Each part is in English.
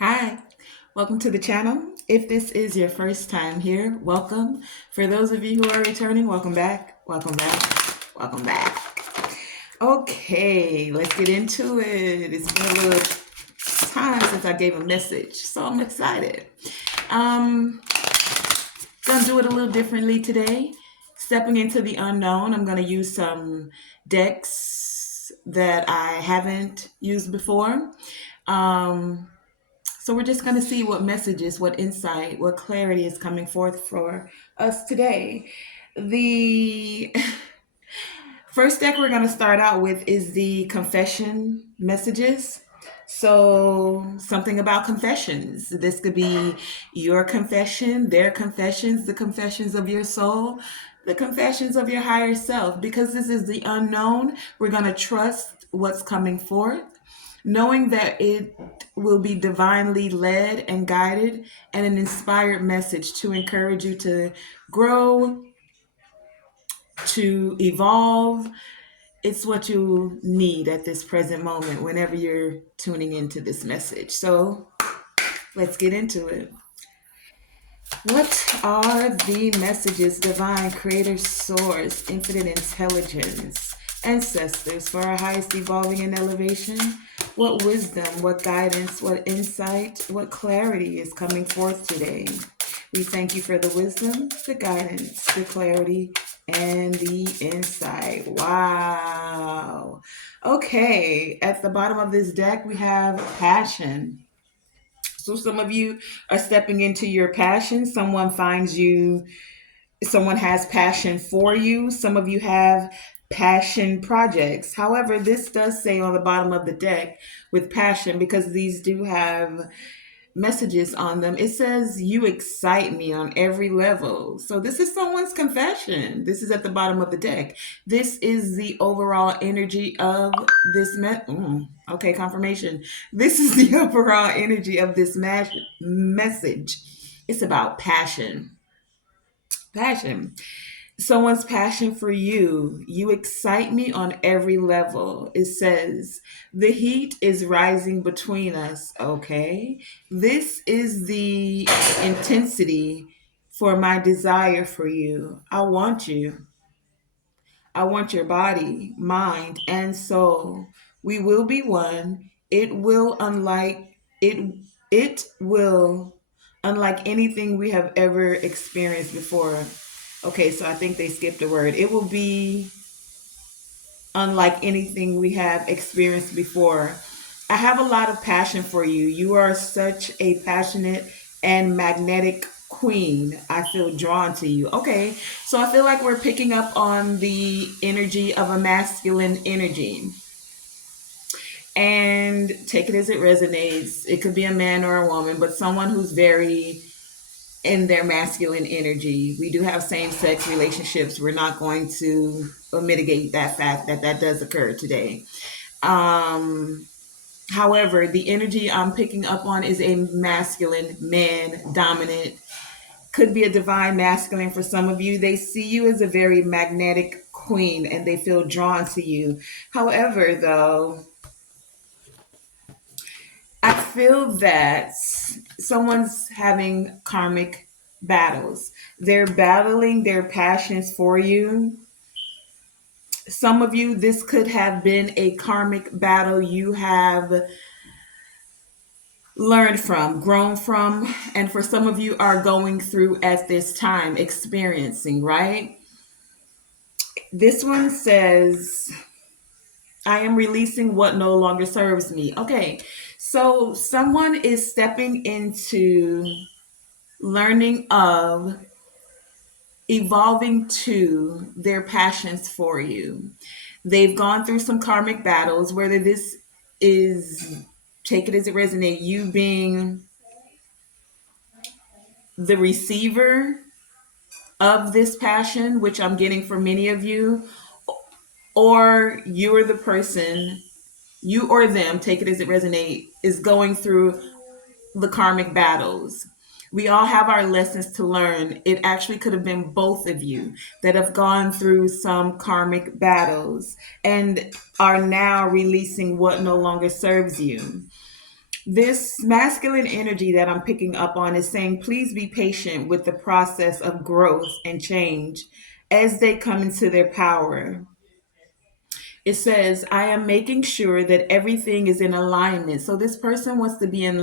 Hi, welcome to the channel. If this is your first time here, welcome. For those of you who are returning, welcome back, welcome back, welcome back. Okay, let's get into it. It's been a little time since I gave a message, so I'm excited. Um, gonna do it a little differently today. Stepping into the unknown, I'm gonna use some decks that I haven't used before. Um, so we're just going to see what messages, what insight, what clarity is coming forth for us today. The first deck we're going to start out with is the confession messages. So, something about confessions. This could be your confession, their confessions, the confessions of your soul, the confessions of your higher self. Because this is the unknown, we're going to trust what's coming forth, knowing that it will be divinely led and guided and an inspired message to encourage you to grow, to evolve. It's what you need at this present moment whenever you're tuning into this message. So let's get into it. What are the messages, divine creator source, infinite intelligence, ancestors for our highest evolving and elevation? What wisdom, what guidance, what insight, what clarity is coming forth today? We thank you for the wisdom, the guidance, the clarity, and the insight. Wow. Okay, at the bottom of this deck, we have passion. So some of you are stepping into your passion. Someone finds you, someone has passion for you. Some of you have passion projects. However, this does say on the bottom of the deck with passion, because these do have messages on them. It says, "You excite me on every level." So this is someone's confession. This is at the bottom of the deck. This is the overall energy of this okay, confirmation. This is the overall energy of this message. It's about passion. Passion. Someone's passion for you. You excite me on every level. It says, the heat is rising between us. Okay. This is the intensity for my desire for you. I want you. I want your body, mind, and soul. We will be one. It will unlike anything we have ever experienced before. Okay, so I think they skipped a word. It will be unlike anything we have experienced before. I have a lot of passion for you. You are such a passionate and magnetic queen. I feel drawn to you. Okay, so I feel like we're picking up on the energy of a masculine energy. And take it as it resonates. It could be a man or a woman, but someone who's very in their masculine energy. We do have same sex relationships. We're not going to mitigate that fact that that does occur today. Um, However, the energy I'm picking up on is a masculine, man, dominant, could be a divine masculine for some of you. They see you as a very magnetic queen and they feel drawn to you. However, though, I feel that someone's having karmic battles. They're battling their passions for you. Some of you, this could have been a karmic battle you have learned from, grown from, and for some of you are going through at this time, experiencing, right? This one says, I am releasing what no longer serves me. Okay, so someone is stepping into learning of evolving to their passions for you. They've gone through some karmic battles, whether this is, take it as it resonates, you being the receiver of this passion, which I'm getting for many of you, or you're the person, you or them, take it as it resonates, is going through the karmic battles. We all have our lessons to learn. It actually could have been both of you that have gone through some karmic battles and are now releasing what no longer serves you. This masculine energy that I'm picking up on is saying, please be patient with the process of growth and change as they come into their power. It says, I am making sure that everything is in alignment. So this person wants to be in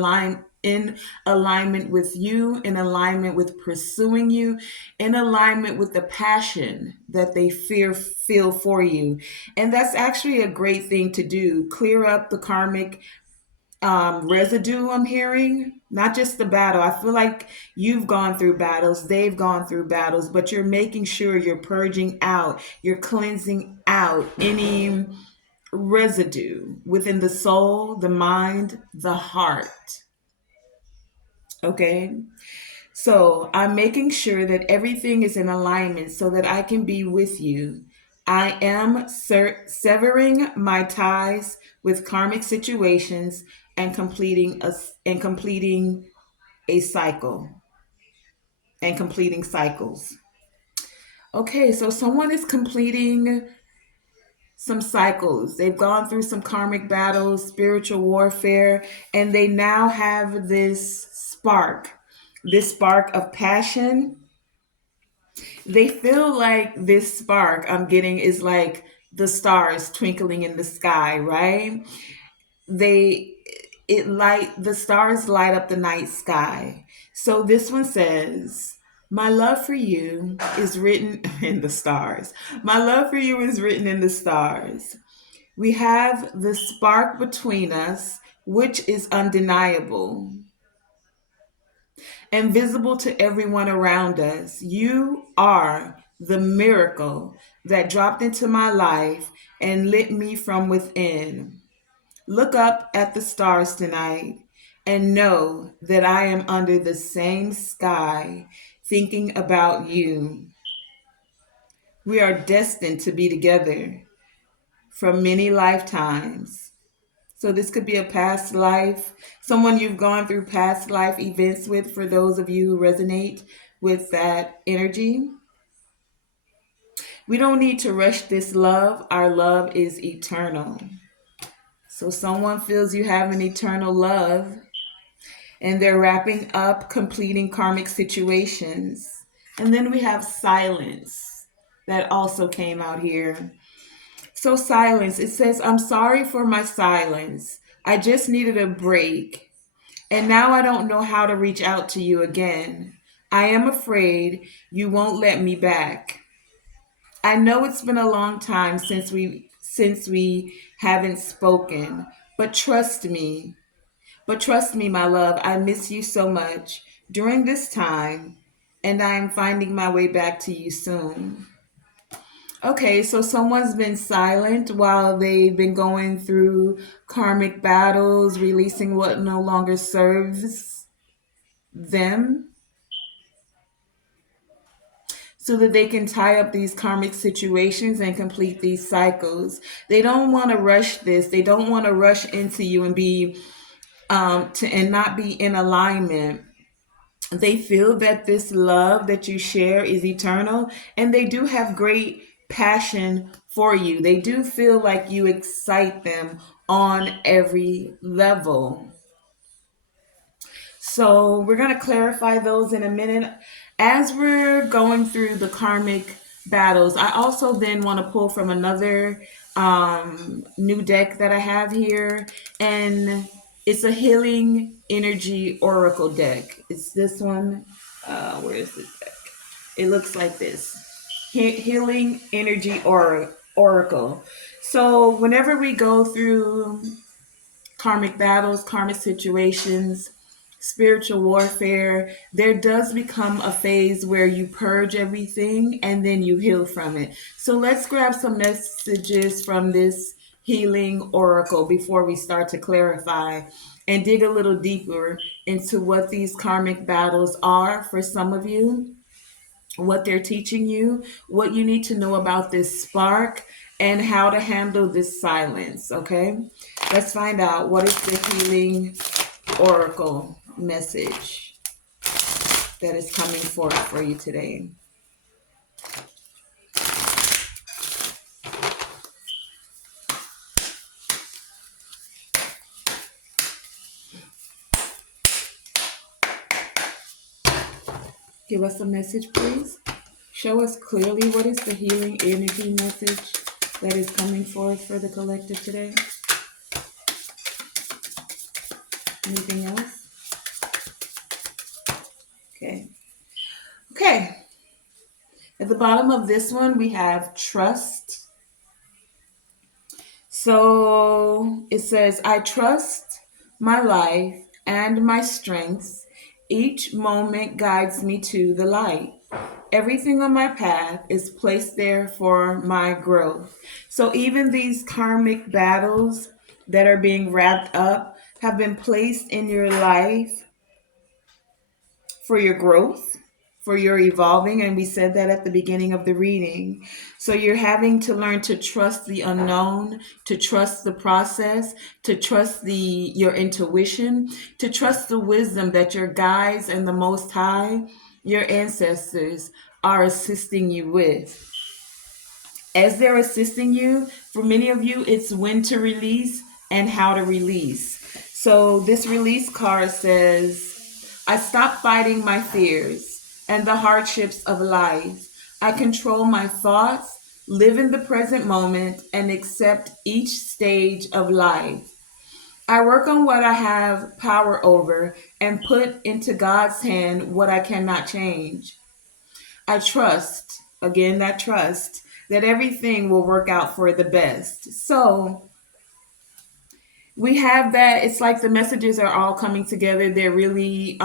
alignment with you, in alignment with pursuing you, in alignment with the passion that they feel for you. And that's actually a great thing to do. Clear up the karmic residue I'm hearing, not just the battle. I feel like you've gone through battles, they've gone through battles, but you're making sure you're purging out, you're cleansing out any residue within the soul, the mind, the heart. Okay. So I'm making sure that everything is in alignment so that I can be with you. I am severing my ties with karmic situations and completing a cycle and completing cycles. Okay, so someone is completing some cycles. They've gone through some karmic battles, spiritual warfare, and they now have this spark of passion. They feel like this spark I'm getting is like the stars twinkling in the sky, right? They it light the stars light up the night sky. So this one says, my love for you is written in the stars. My love for you is written in the stars. We have the spark between us, which is undeniable and visible to everyone around us. You are the miracle that dropped into my life and lit me from within. Look up at the stars tonight and know that I am under the same sky thinking about you. We are destined to be together for many lifetimes. So, this could be a past life, someone you've gone through past life events with, for those of you who resonate with that energy. We don't need to rush this love. Our love is eternal. So, someone feels you have an eternal love and they're wrapping up, completing karmic situations. And then we have silence that also came out here. So, silence, it says, I'm sorry for my silence. I just needed a break. And now I don't know how to reach out to you again. I am afraid you won't let me back. I know it's been a long time since we haven't spoken, but trust me, my love, I miss you so much during this time, and I am finding my way back to you soon. Okay, so someone's been silent while they've been going through karmic battles, releasing what no longer serves them so that they can tie up these karmic situations and complete these cycles. They don't want to rush this. They don't want to rush into you and be and not be in alignment. They feel that this love that you share is eternal, and they do have great passion for you. They do feel like you excite them on every level. So we're going to clarify those in a minute. As we're going through the karmic battles, I also then want to pull from another new deck that I have here, and it's a healing energy oracle deck. It's this one. Where is this deck? It looks like this. Healing energy oracle. So whenever we go through karmic battles, karmic situations, spiritual warfare, there does become a phase where you purge everything and then you heal from it. So let's grab some messages from this healing oracle before we start to clarify and dig a little deeper into what these karmic battles are for some of you, what they're teaching you, what you need to know about this spark, and how to handle this silence. Okay, let's find out what is the healing oracle message that is coming forth for you today. Give us a message, please. Show us clearly what is the healing energy message that is coming forth for the collective today. Anything else? Okay. Okay. At the bottom of this one, we have trust. So it says, I trust my life and my strengths. Each moment guides me to the light. Everything on my path is placed there for my growth. So even these karmic battles that are being wrapped up have been placed in your life for your growth, for your evolving. And we said that at the beginning of the reading. So you're having to learn to trust the unknown, to trust the process, to trust your intuition, to trust the wisdom that your guides and the Most High, your ancestors, are assisting you with. As they're assisting you, for many of you, it's when to release and how to release. So this release card says, I stop fighting my fears and the hardships of life. I control my thoughts, live in the present moment, and accept each stage of life. I work on what I have power over and put into God's hand what I cannot change. I trust, again, that trust, that everything will work out for the best. So we have that. It's like the messages are all coming together. They're really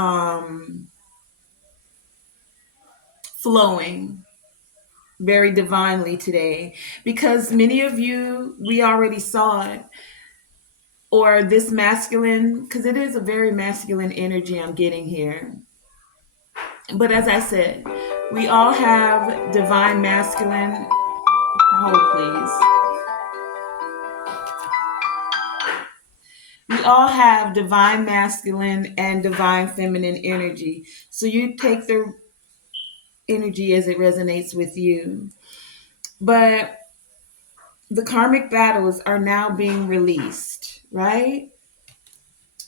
flowing very divinely today because many of you, we already saw it, or this masculine, because it is a very masculine energy I'm getting here. But as I said, we all have divine masculine. Hold, please. We all have divine masculine and divine feminine energy. So you take the energy as it resonates with you. But the karmic battles are now being released, right?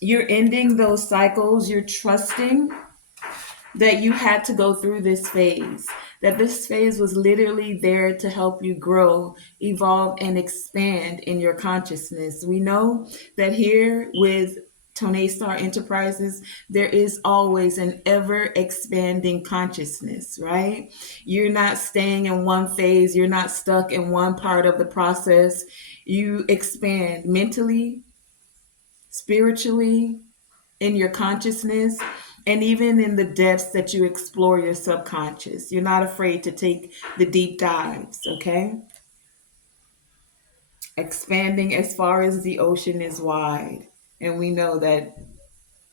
You're ending those cycles. You're trusting that you had to go through this phase, that this phase was literally there to help you grow, evolve, and expand in your consciousness. We know that here with Tonae Star Enterprises, there is always an ever expanding consciousness, right? You're not staying in one phase, you're not stuck in one part of the process. You expand mentally, spiritually, in your consciousness, and even in the depths that you explore your subconscious. You're not afraid to take the deep dives, okay? Expanding as far as the ocean is wide. And we know that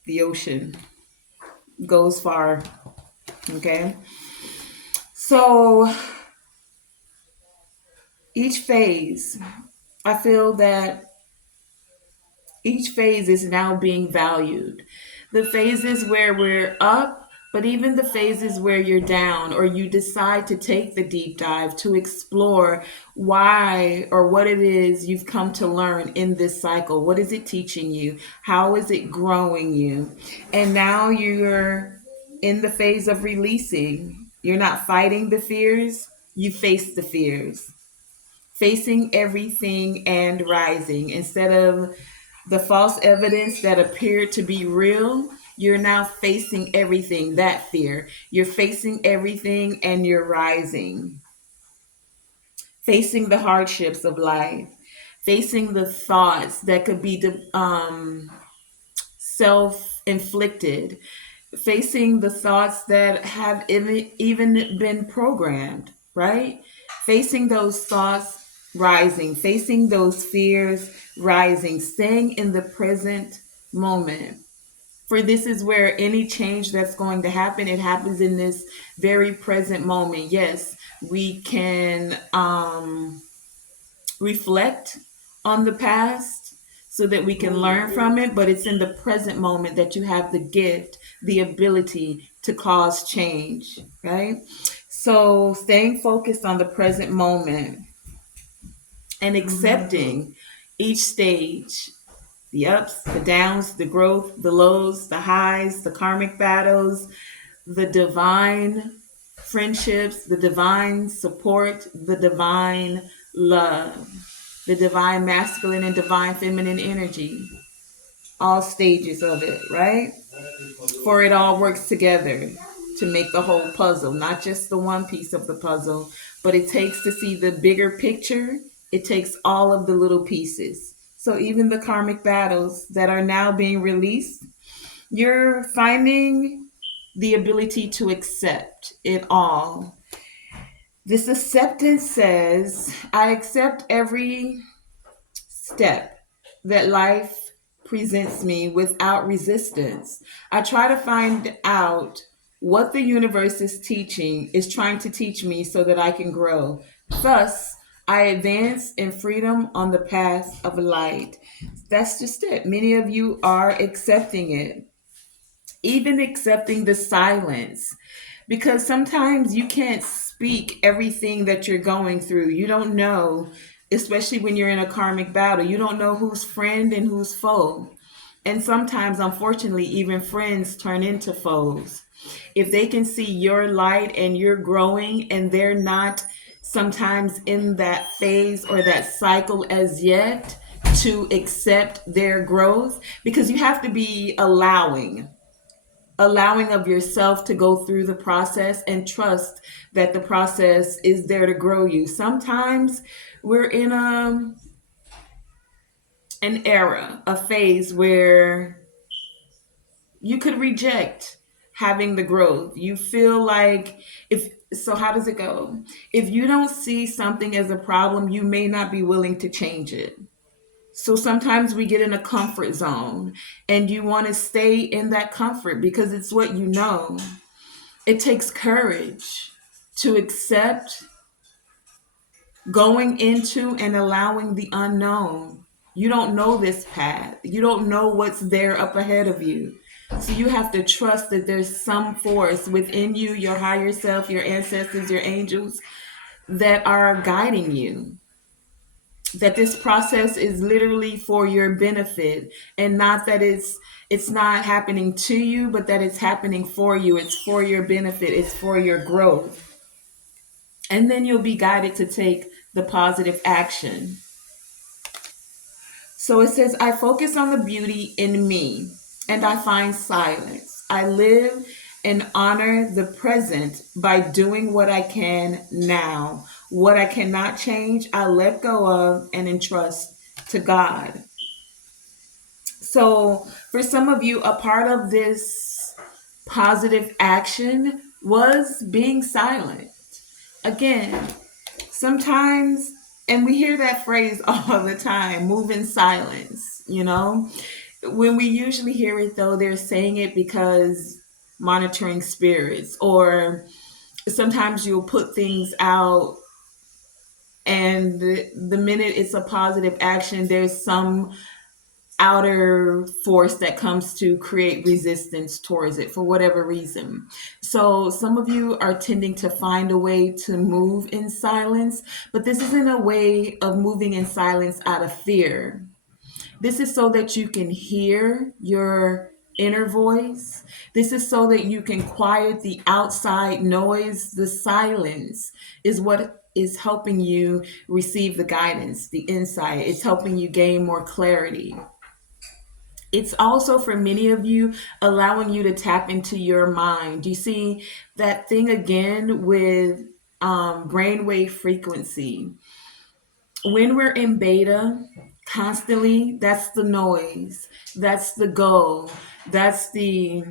the ocean goes far, okay? So each phase, I feel that each phase is now being valued. The phases where we're up, but even the phases where you're down, or you decide to take the deep dive to explore why or what it is you've come to learn in this cycle. What is it teaching you? How is it growing you? And now you're in the phase of releasing. You're not fighting the fears, you face the fears, facing everything and rising. Instead of the false evidence that appeared to be real, you're now facing everything, that fear. You're facing everything and you're rising, facing the hardships of life, facing the thoughts that could be self inflicted, facing the thoughts that have even been programmed, right? Facing those thoughts, rising, facing those fears, rising, staying in the present moment. For this is where any change that's going to happen, it happens in this very present moment. Yes, we can reflect on the past so that we can learn from it, but it's in the present moment that you have the gift, the ability to cause change, right? So staying focused on the present moment and accepting each stage, the ups, the downs, the growth, the lows, the highs, the karmic battles, the divine friendships, the divine support, the divine love, the divine masculine and divine feminine energy, all stages of it, right? For it all works together to make the whole puzzle, not just the one piece of the puzzle, but it takes to see the bigger picture, it takes all of the little pieces. So even the karmic battles that are now being released, you're finding the ability to accept it all. This acceptance says, I accept every step that life presents me without resistance. I try to find out what the universe is trying to teach me so that I can grow. Thus, I advance in freedom on the path of light. That's just it. Many of you are accepting it, even accepting the silence, because sometimes you can't speak everything that you're going through. You don't know, especially when you're in a karmic battle, you don't know who's friend and who's foe. And sometimes, unfortunately, even friends turn into foes. If they can see your light and you're growing and they're not sometimes in that phase or that cycle as yet to accept their growth, because you have to be allowing of yourself to go through the process and trust that the process is there to grow you. Sometimes we're in an era, a phase where you could reject having the growth. You feel like, if so, how does it go? If you don't see something as a problem, you may not be willing to change it. So sometimes we get in a comfort zone and you want to stay in that comfort because it's what you know. It takes courage to accept going into and allowing the unknown. You don't know this path. You don't know what's there up ahead of you. So you have to trust that there's some force within you, your higher self, your ancestors, your angels, that are guiding you. That this process is literally for your benefit, and not that it's not happening to you, but that it's happening for you. It's for your benefit. It's for your growth. And then you'll be guided to take the positive action. So it says, I focus on the beauty in me and I find silence. I live and honor the present by doing what I can now. What I cannot change, I let go of and entrust to God. So for some of you, a part of this positive action was being silent. Again, sometimes, and we hear that phrase all the time, move in silence, when we usually hear it, though, they're saying it because monitoring spirits, or sometimes you'll put things out and the minute it's a positive action, there's some outer force that comes to create resistance towards it for whatever reason. So some of you are tending to find a way to move in silence, but this isn't a way of moving in silence out of fear. This is so that you can hear your inner voice. This is so that you can quiet the outside noise. The silence is what is helping you receive the guidance, the insight. It's helping you gain more clarity. It's also, for many of you, allowing you to tap into your mind. You see that thing again with brainwave frequency. When we're in beta constantly, that's the noise, that's the goal, that's the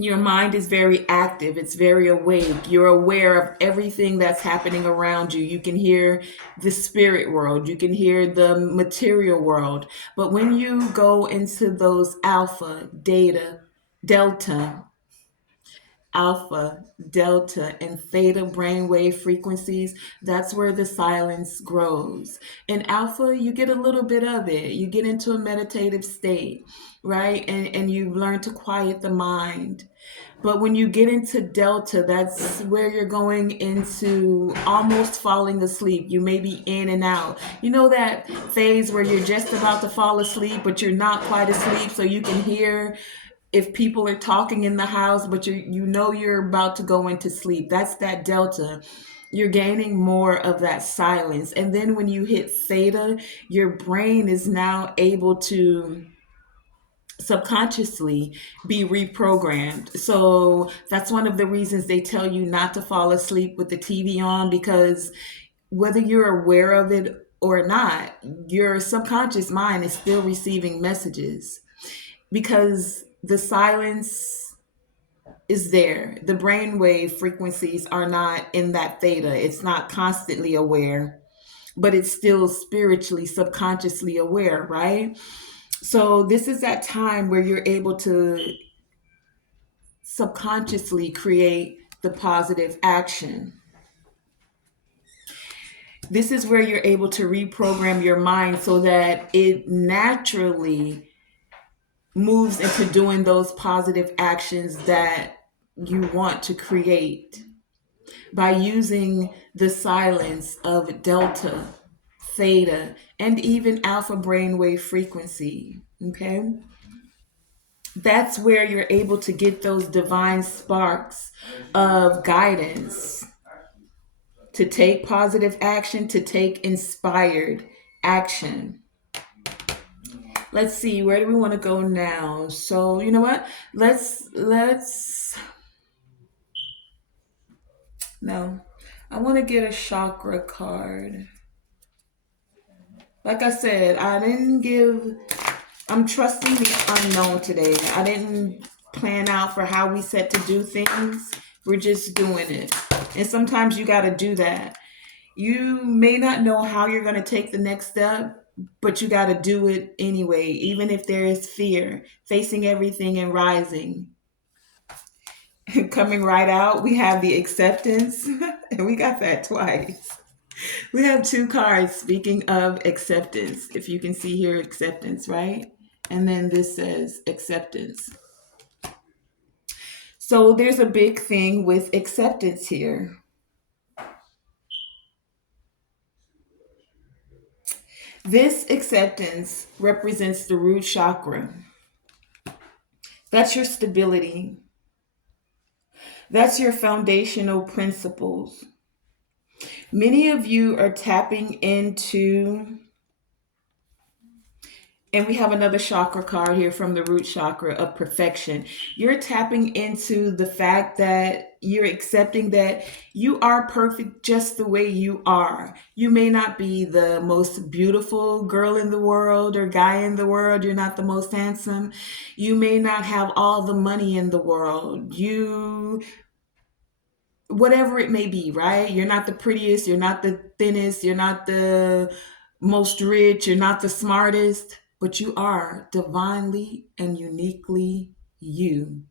your mind is very active, it's very awake, you're aware of everything that's happening around you. You can hear the spirit world, you can hear the material world. But when you go into those delta alpha, delta, and theta brainwave frequencies, that's where the silence grows. In alpha, you get a little bit of it. You get into a meditative state, right? And you learn to quiet the mind. But when you get into delta, that's where you're going into almost falling asleep. You may be in and out. You know that phase where you're just about to fall asleep, but you're not quite asleep, so you can hear If people are talking in the house, but you're about to go into sleep, that's that delta. You're gaining more of that silence. And then when you hit theta, your brain is now able to subconsciously be reprogrammed. So that's one of the reasons they tell you not to fall asleep with the TV on, because whether you're aware of it or not, your subconscious mind is still receiving messages, because the silence is there. The brainwave frequencies are not in that theta. It's not constantly aware, but it's still spiritually, subconsciously aware, right? So this is that time where you're able to subconsciously create the positive action. This is where you're able to reprogram your mind so that it naturally moves into doing those positive actions that you want to create by using the silence of delta, theta, and even alpha brainwave frequency. Okay? That's where you're able to get those divine sparks of guidance to take positive action, to take inspired action. Let's see, where do we want to go now? So, you know what? Let's no. I want to get a chakra card. Like I said, I'm trusting the unknown today. I didn't plan out for how we set to do things. We're just doing it. And sometimes you got to do that. You may not know how you're going to take the next step, but you got to do it anyway, even if there is fear, facing everything and rising. Coming right out, we have the acceptance, and we got that twice. We have two cards speaking of acceptance. If you can see here, acceptance, right? And then this says acceptance. So there's a big thing with acceptance here. This acceptance represents the root chakra. That's your stability. That's your foundational principles. Many of you are tapping into, and we have another chakra card here from the root chakra of perfection. You're tapping into the fact that you're accepting that you are perfect just the way you are. You may not be the most beautiful girl in the world or guy in the world. You're not the most handsome. You may not have all the money in the world. Whatever it may be, right? You're not the prettiest, you're not the thinnest, you're not the most rich, you're not the smartest, but you are divinely and uniquely you.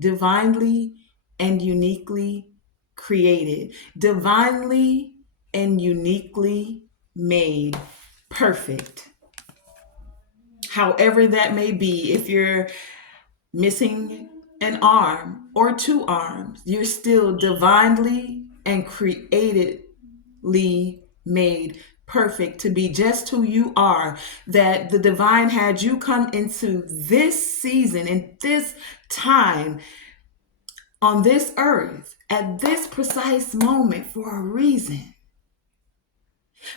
Divinely and uniquely created. Divinely and uniquely made. Perfect. However that may be, if you're missing an arm or two arms, you're still divinely and creatively made perfect to be just who you are. That the divine had you come into this season, in this time, on this earth, at this precise moment for a reason.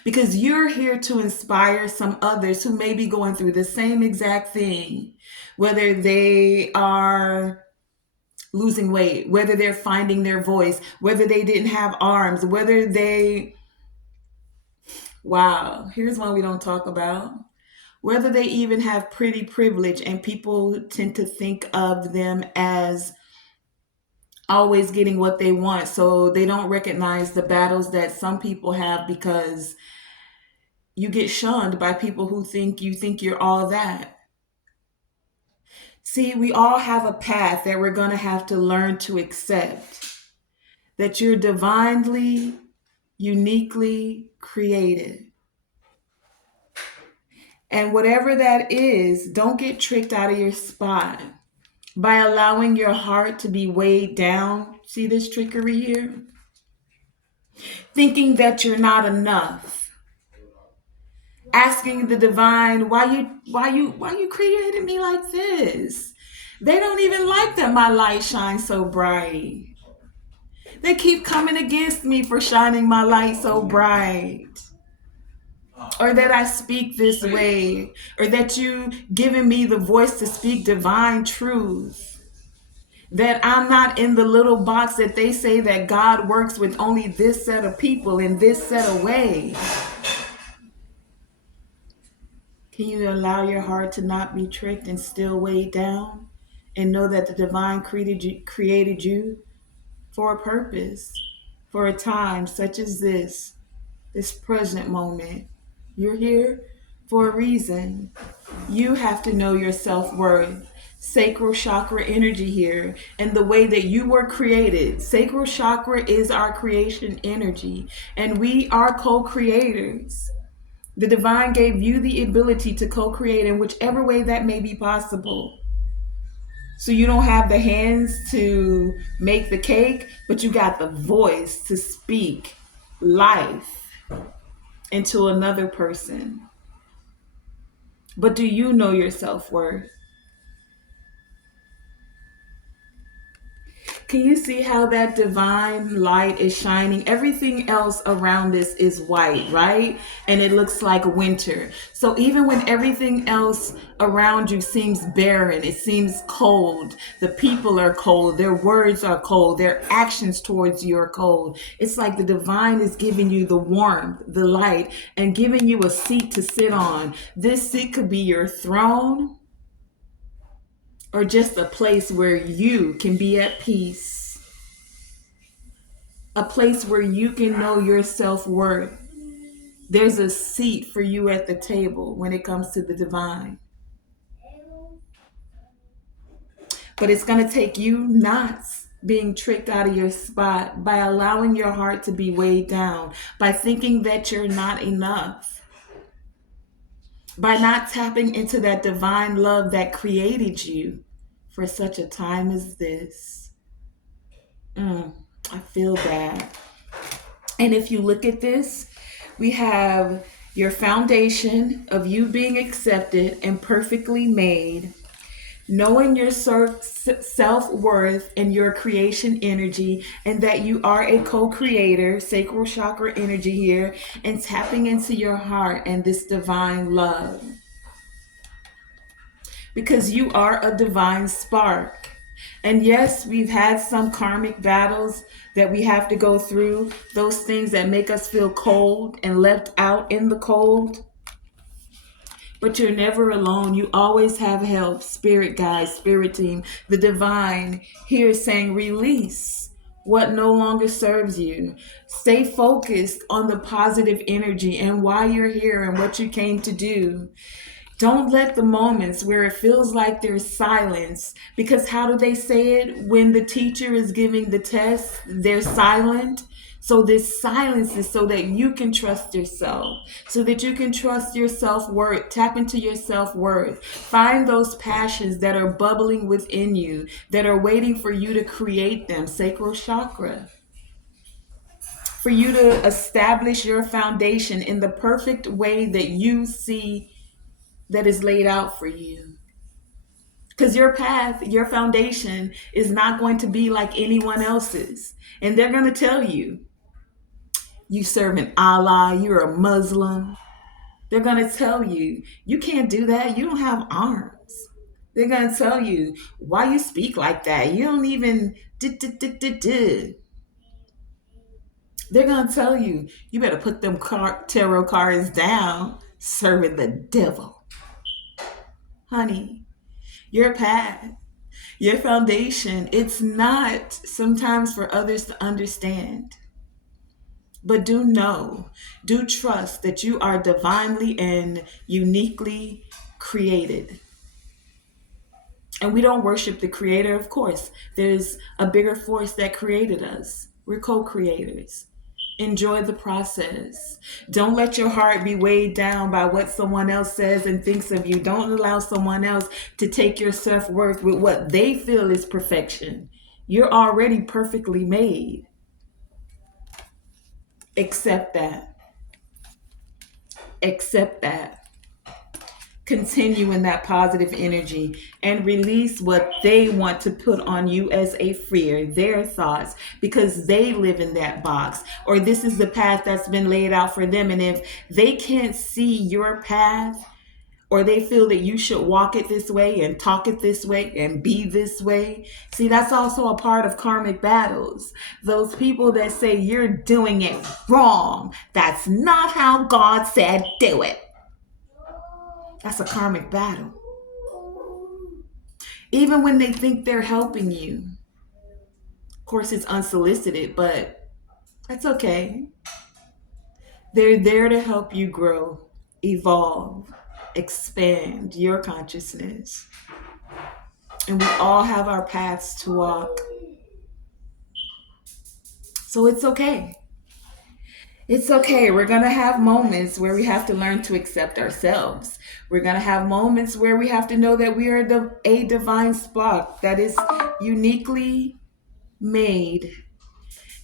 Because you're here to inspire some others who may be going through the same exact thing, whether they are losing weight, whether they're finding their voice, whether they didn't have arms, whether wow, here's one we don't talk about, whether they even have pretty privilege, and people tend to think of them as always getting what they want. So they don't recognize the battles that some people have, because you get shunned by people who think you're all that. See, we all have a path that we're going to have to learn to accept. That you're divinely, uniquely created. And whatever that is, don't get tricked out of your spot by allowing your heart to be weighed down. See this trickery here? Thinking that you're not enough. Asking the divine, why you created me like this? They don't even like that my light shines so bright. They keep coming against me for shining my light so bright. Or that I speak this way, or that you giving me the voice to speak divine truth. That I'm not in the little box that they say that God works with only this set of people in this set of ways. Can you allow your heart to not be tricked and still weighed down? And know that the divine created you for a purpose, for a time such as this present moment. You're here for a reason. You have to know your self-worth. Sacral chakra energy here and the way that you were created. Sacral chakra is our creation energy, and we are co-creators. The divine gave you the ability to co-create in whichever way that may be possible. So you don't have the hands to make the cake, but you got the voice to speak life into another person. But do you know your self-worth? Can you see how that divine light is shining? Everything else around us is white, right? And it looks like winter. So even when everything else around you seems barren, it seems cold, the people are cold, their words are cold, their actions towards you are cold. It's like the divine is giving you the warmth, the light, and giving you a seat to sit on. This seat could be your throne, or just a place where you can be at peace, a place where you can know your self-worth. There's a seat for you at the table when it comes to the divine. But it's going to take you not being tricked out of your spot by allowing your heart to be weighed down, by thinking that you're not enough, by not tapping into that divine love that created you for such a time as this. I feel bad. And if you look at this, we have your foundation of you being accepted and perfectly made, knowing your self-worth and your creation energy, and that you are a co-creator, sacral chakra energy here, and tapping into your heart and this divine love. Because you are a divine spark. And yes, we've had some karmic battles that we have to go through, those things that make us feel cold and left out in the cold. But you're never alone. You always have help. Spirit guides, spirit team, the divine here saying release what no longer serves you. Stay focused on the positive energy and why you're here and what you came to do. Don't let the moments where it feels like there's silence, because how do they say it when the teacher is giving the test? They're silent. So this silence is so that you can trust yourself, so that you can trust your self-worth, tap into your self-worth, find those passions that are bubbling within you, that are waiting for you to create them, sacral chakra, for you to establish your foundation in the perfect way that you see that is laid out for you. Because your path, your foundation is not going to be like anyone else's. And they're going to tell you, you serve an Allah, you're a Muslim. They're going to tell you, you can't do that. You don't have arms. They're going to tell you, why you speak like that? You don't even. They're going to tell you, you better put them tarot cards down, serving the devil. Honey, your path, your foundation, it's not sometimes for others to understand. But do know, do trust that you are divinely and uniquely created. And we don't worship the creator, of course. There's a bigger force that created us. We're co-creators. Enjoy the process. Don't let your heart be weighed down by what someone else says and thinks of you. Don't allow someone else to take your self-worth with what they feel is perfection. You're already perfectly made. Accept that. Accept that. continue in that positive energy and release what they want to put on you as a fear, their thoughts, because they live in that box, or this is the path that's been laid out for them. And if they can't see your path, or they feel that you should walk it this way and talk it this way and be this way. See, that's also a part of karmic battles. Those people that say you're doing it wrong. That's not how God said do it. That's a karmic battle. Even when they think they're helping you. Of course, it's unsolicited, but that's okay. They're there to help you grow, evolve, expand your consciousness. And we all have our paths to walk. So it's okay. It's okay. We're going to have moments where we have to learn to accept ourselves. We're going to have moments where we have to know that we are a divine spark that is uniquely made.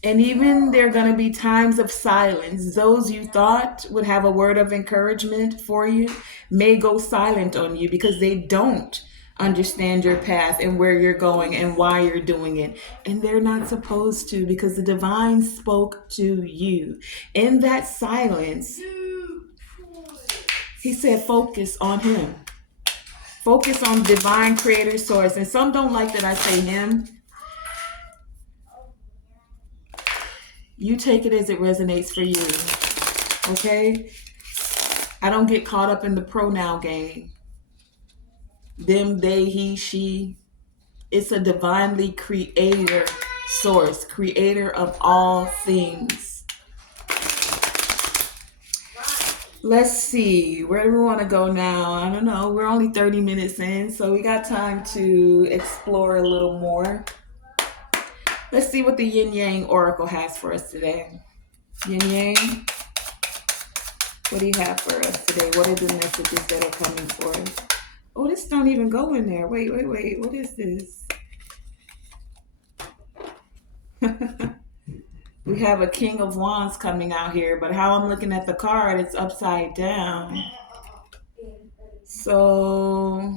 And even there are going to be times of silence. Those you thought would have a word of encouragement for you may go silent on you because they don't understand your path and where you're going and why you're doing it. And they're not supposed to, because the divine spoke to you. In that silence, he said, focus on him. Focus on divine creator source. And some don't like that I say him. You take it as it resonates for you. Okay? I don't get caught up in the pronoun game. Them, they, he, she. It's a divinely creator source, creator of all things. Let's see, where do we want to go now? I don't know. We're only 30 minutes in, so we got time to explore a little more. Let's see what the Yin Yang Oracle has for us today. Yin Yang, what do you have for us today? What are the messages that are coming for us? Oh, this don't even go in there. Wait. What is this? We have a King of Wands coming out here, but how I'm looking at the card, it's upside down. So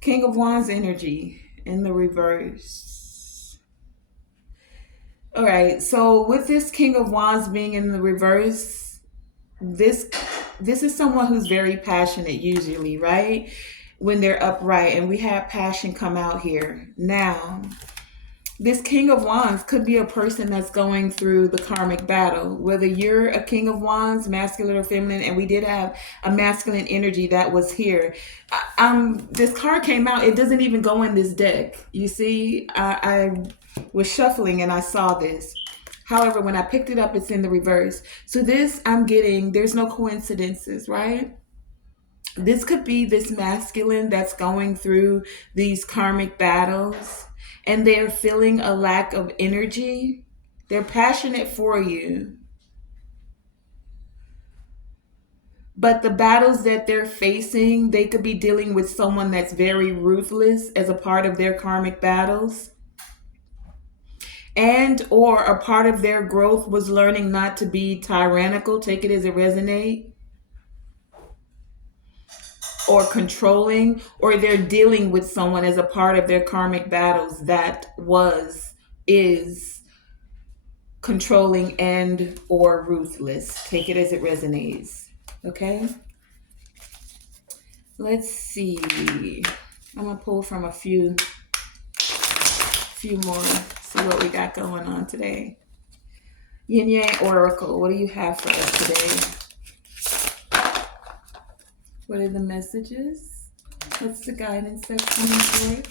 King of Wands energy in the reverse. All right, so with this King of Wands being in the reverse, this is someone who's very passionate usually, right? When they're upright, and we have passion come out here. Now, this King of Wands could be a person that's going through the karmic battle. Whether you're a King of Wands, masculine or feminine, and we did have a masculine energy that was here. This card came out, it doesn't even go in this deck. You see, I was shuffling and I saw this. However, when I picked it up, it's in the reverse. So this, I'm getting, there's no coincidences, right? This could be this masculine that's going through these karmic battles, and they're feeling a lack of energy. They're passionate for you, but the battles that they're facing, they could be dealing with someone that's very ruthless as a part of their karmic battles. And or a part of their growth was learning not to be tyrannical, take it as it resonates, or controlling, or they're dealing with someone as a part of their karmic battles that is controlling and or ruthless. Take it as it resonates. Okay? Let's see. I'm going to pull from a few more. See what we got going on today. Yin Yang Oracle, what do you have for us today? What are the messages? What's the guidance that's coming forward?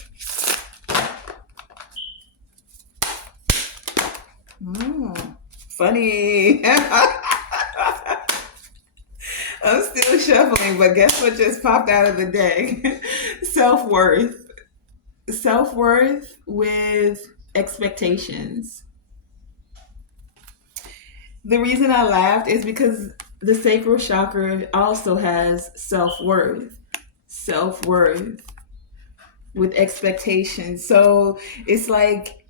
Funny. I'm still shuffling, but guess what just popped out of the deck? Self-worth. Self-worth with expectations. The reason I laughed is because the sacral chakra also has self-worth. Self-worth with expectations. So it's like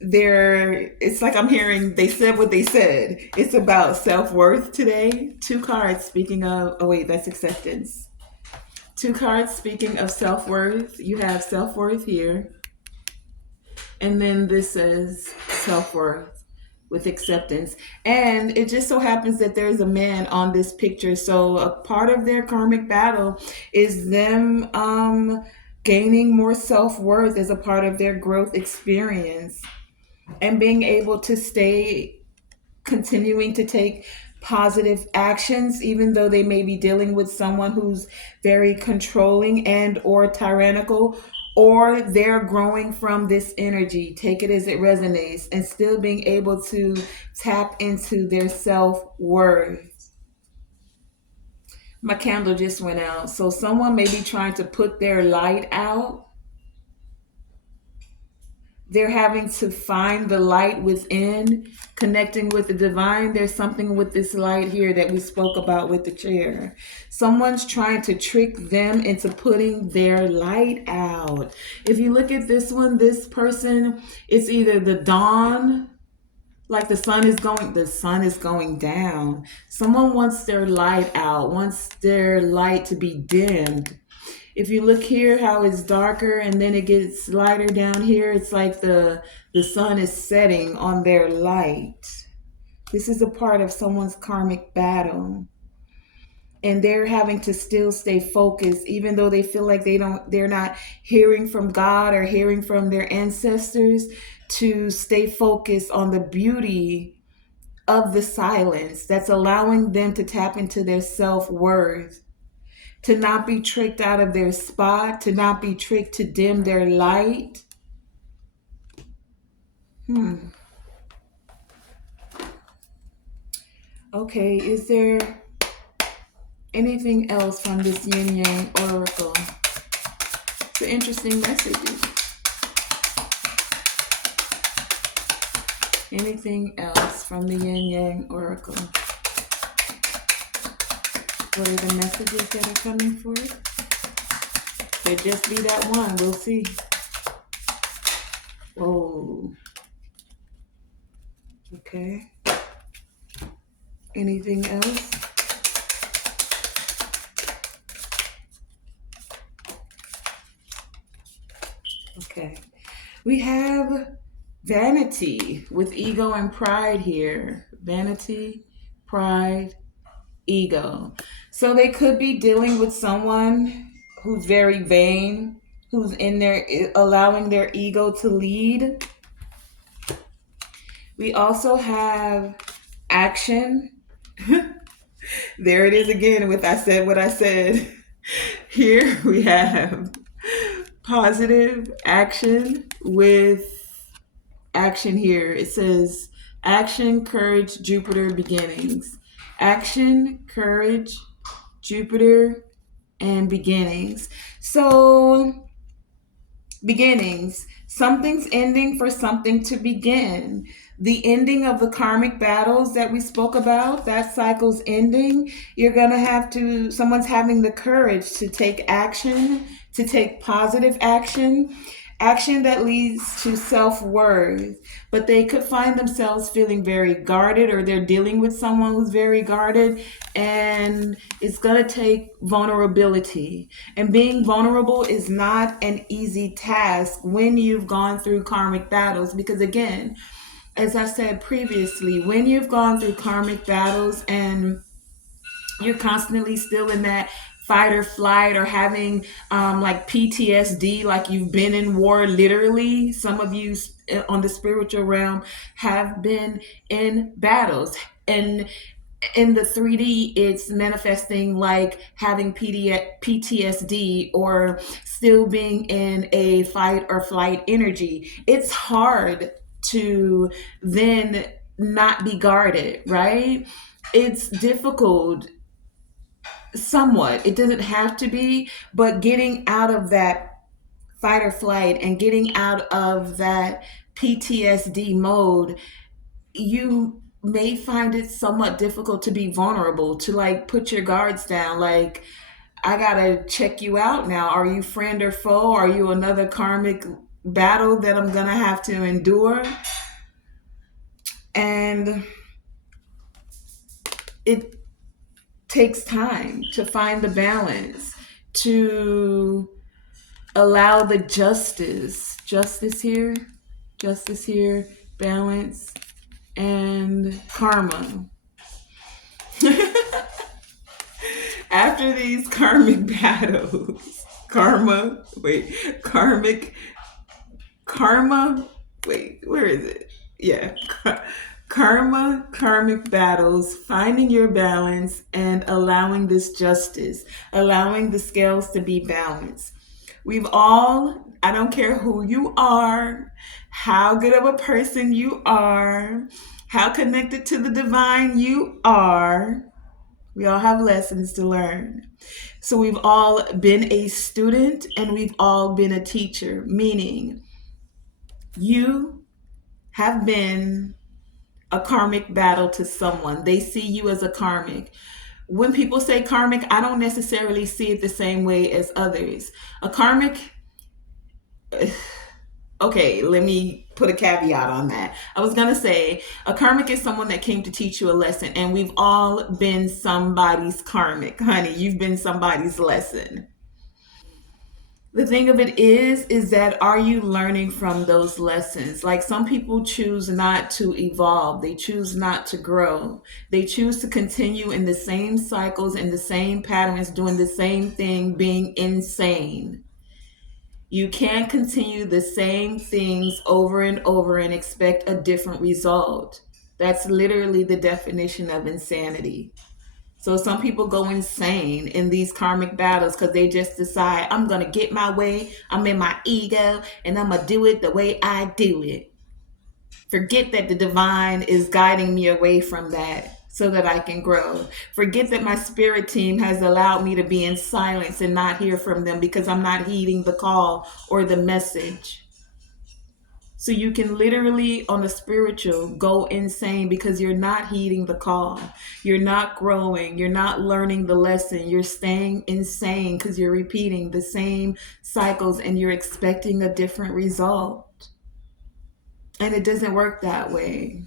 It's like I'm hearing they said what they said. It's about self-worth today. Two cards speaking of, oh wait, that's acceptance. Two cards speaking of self-worth. You have self-worth here, and then this says self-worth with acceptance. And it just so happens that there's a man on this picture. So a part of their karmic battle is them gaining more self-worth as a part of their growth experience, and being able to stay continuing to take positive actions even though they may be dealing with someone who's very controlling and or tyrannical, or they're growing from this energy, take it as it resonates, and still being able to tap into their self-worth. My candle just went out, so someone may be trying to put their light out. They're having to find the light within, connecting with the divine. There's something with this light here that we spoke about with the chair. Someone's trying to trick them into putting their light out. If you look at this one, this person, it's either the dawn, like the sun is going down. Someone wants their light out, wants their light to be dimmed. If you look here, how it's darker and then it gets lighter down here, it's like the sun is setting on their light. This is a part of someone's karmic battle. And they're having to still stay focused, even though they feel like they're not hearing from God or hearing from their ancestors, to stay focused on the beauty of the silence that's allowing them to tap into their self-worth, to not be tricked out of their spot, to not be tricked to dim their light. Okay, is there anything else from this yin yang oracle? It's an interesting message. Anything else from the yin yang oracle? What are the messages that are coming for it? Could just be that one. We'll see. Whoa. Okay. Anything else? Okay. We have vanity with ego and pride here. Vanity, pride, ego. So they could be dealing with someone who's very vain, who's in there allowing their ego to lead. We also have action. There it is again with I said what I said. Here we have positive action with action here. It says action, courage, Jupiter, beginnings. Action, courage, Jupiter, and beginnings. So, beginnings. Something's ending for something to begin. The ending of the karmic battles that we spoke about, that cycle's ending. You're going to have to, someone's having the courage to take action, to take positive action, action that leads to self-worth. But they could find themselves feeling very guarded, or they're dealing with someone who's very guarded, and it's going to take vulnerability. And being vulnerable is not an easy task when you've gone through karmic battles, because again, as I said previously, when you've gone through karmic battles and you're constantly still in that fight or flight, or having like PTSD, like you've been in war literally. Some of you on the spiritual realm have been in battles, and in the 3D it's manifesting like having PTSD or still being in a fight or flight energy. It's hard to then not be guarded, right? It's difficult somewhat. It doesn't have to be, but getting out of that fight or flight and getting out of that PTSD mode, you may find it somewhat difficult to be vulnerable, to like put your guards down. Like, I gotta check you out now. Are you friend or foe? Are you another karmic battle that I'm gonna have to endure, and it takes time to find the balance, to allow the justice here, balance, and karma. After these karmic battles, karmic, karma, wait, where is it? Yeah, karmic battles, finding your balance and allowing this justice, allowing the scales to be balanced. We've all, I don't care who you are, how good of a person you are, how connected to the divine you are, we all have lessons to learn. So we've all been a student and we've all been a teacher, meaning you have been a karmic battle to someone. They see you as a karmic. When people say karmic, I don't necessarily see it the same way as others. A karmic, okay, let me put a caveat on that. I was going to say a karmic is someone that came to teach you a lesson, and we've all been somebody's karmic, honey. You've been somebody's lesson. The thing of it is that are you learning from those lessons? Like some people choose not to evolve, they choose not to grow, they choose to continue in the same cycles, in the same patterns, doing the same thing, being insane. You can't continue the same things over and over and expect a different result. That's literally the definition of insanity. So some people go insane in these karmic battles because they just decide, I'm going to get my way. I'm in my ego and I'm going to do it the way I do it. Forget that the divine is guiding me away from that so that I can grow. Forget that my spirit team has allowed me to be in silence and not hear from them because I'm not heeding the call or the message. So you can literally, on a spiritual, go insane because you're not heeding the call. You're not growing. You're not learning the lesson. You're staying insane because you're repeating the same cycles and you're expecting a different result. And it doesn't work that way.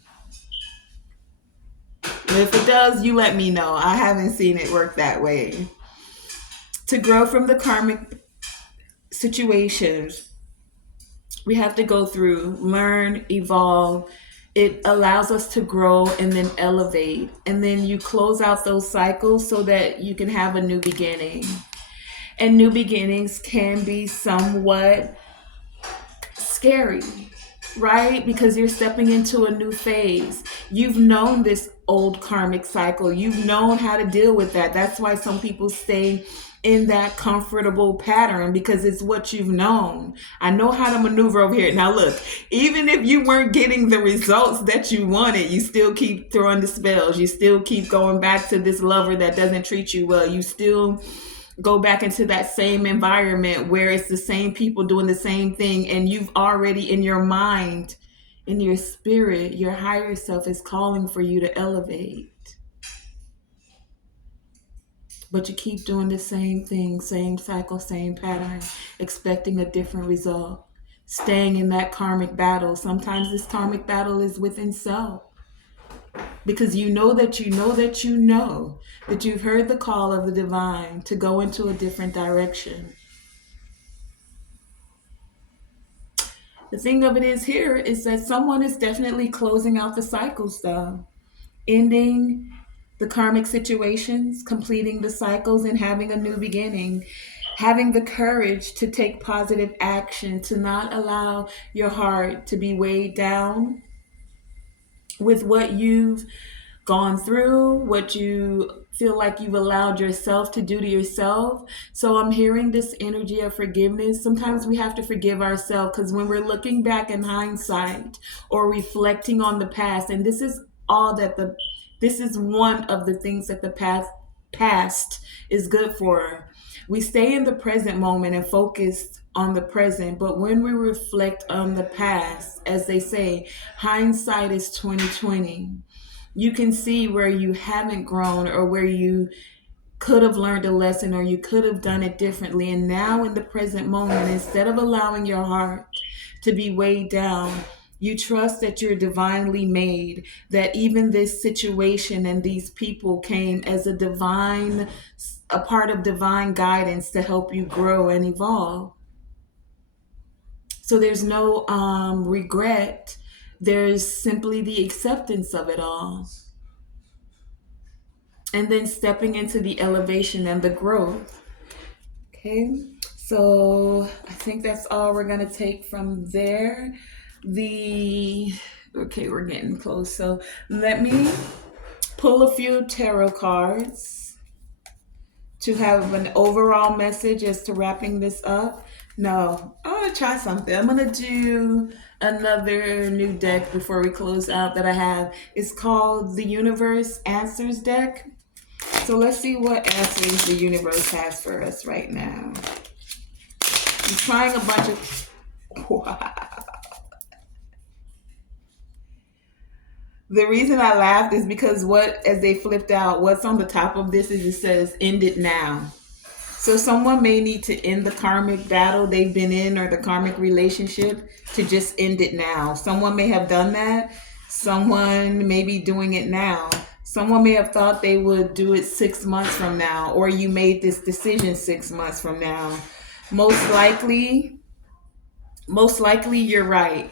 If it does, you let me know. I haven't seen it work that way. To grow from the karmic situations, we have to go through, learn, evolve. It allows us to grow and then elevate. And then you close out those cycles so that you can have a new beginning. And new beginnings can be somewhat scary, right? Because you're stepping into a new phase. You've known this old karmic cycle. You've known how to deal with that. That's why some people stay in that comfortable pattern because it's what you've known. I know how to maneuver over here. Now look, even if you weren't getting the results that you wanted, you still keep throwing the spells. You still keep going back to this lover that doesn't treat you well. You still go back into that same environment where it's the same people doing the same thing, and you've already in your mind, in your spirit, your higher self is calling for you to elevate. But you keep doing the same thing, same cycle, same pattern, expecting a different result, staying in that karmic battle. Sometimes this karmic battle is within self. Because you know that you know that you know that you've heard the call of the divine to go into a different direction. The thing of it is here is that someone is definitely closing out the cycles though. Ending the karmic situations, completing the cycles and having a new beginning. Having the courage to take positive action, to not allow your heart to be weighed down with what you've gone through, what you feel like you've allowed yourself to do to yourself. So I'm hearing this energy of forgiveness. Sometimes we have to forgive ourselves because when we're looking back in hindsight or reflecting on the past, and this is one of the things that the past is good for. We stay in the present moment and focus on the present, but when we reflect on the past, as they say, hindsight is 2020. You can see where you haven't grown or where you could have learned a lesson or you could have done it differently. And now in the present moment, instead of allowing your heart to be weighed down. You trust that you're divinely made, that even this situation and these people came as a part of divine guidance to help you grow and evolve. So there's no regret. There's simply the acceptance of it all. And then stepping into the elevation and the growth. Okay. So I think that's all we're going to take from there. Okay, we're getting close. So let me pull a few tarot cards to have an overall message as to wrapping this up. No, I want to try something. I'm going to do another new deck before we close out that I have. It's called the Universe Answers deck. So let's see what answers the universe has for us right now. I'm trying a bunch of... Wow. The reason I laughed is because as they flipped out, what's on the top of this is it says, end it now. So someone may need to end the karmic battle they've been in or the karmic relationship to just end it now. Someone may have done that. Someone may be doing it now. Someone may have thought they would do it 6 months from now, or you made this decision 6 months from now. Most likely you're right.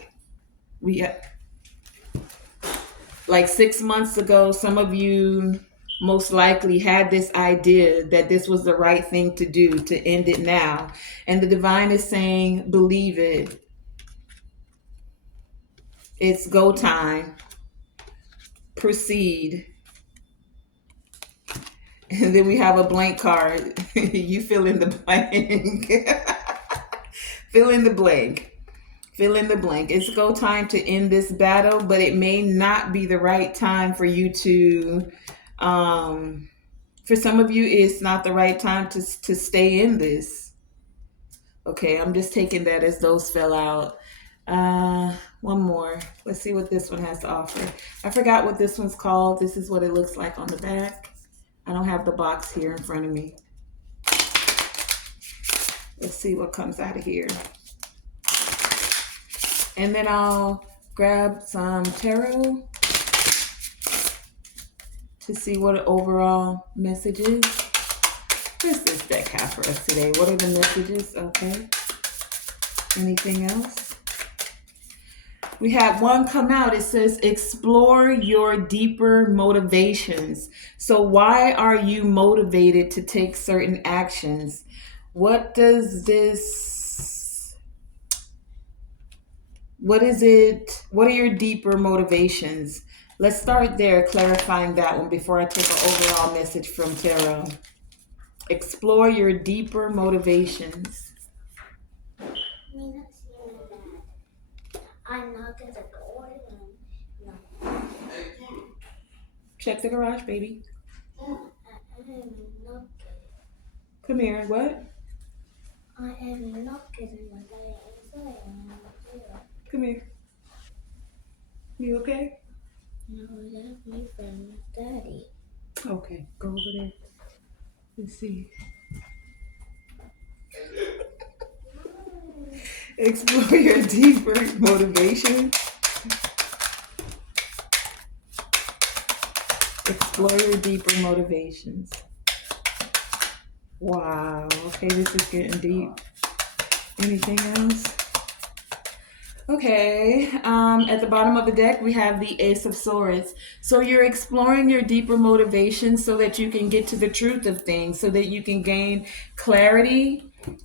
Like 6 months ago, some of you most likely had this idea that this was the right thing to do, to end it now. And the divine is saying, believe it. It's go time. Proceed. And then we have a blank card. You fill in the blank. Fill in the blank. Fill in the blank. It's go time to end this battle, but it may not be the right time for you to for some of you, it's not the right time to stay in this. Okay, I'm just taking that as those fell out. One more. Let's see what this one has to offer. I forgot what this one's called. This is what it looks like on the back. I don't have the box here in front of me. Let's see what comes out of here. And then I'll grab some tarot to see what an overall message is. What does this deck have for us today? What are the messages? Okay. Anything else? We have one come out. It says, explore your deeper motivations. So why are you motivated to take certain actions? What is it? What are your deeper motivations? Let's start there, clarifying that one before I take an overall message from tarot. Explore your deeper motivations. I knocked at the door and Check the garage, baby. I am knocking. Come here. What? I am knocking my dad inside. Come here. You okay? No, that's me from daddy. Okay, go over there. Let's see. Explore your deeper motivation. Explore your deeper motivations. Wow. Okay, this is getting deep. Anything else? Okay, at the bottom of the deck, we have the Ace of Swords. So you're exploring your deeper motivations so that you can get to the truth of things, so that you can gain clarity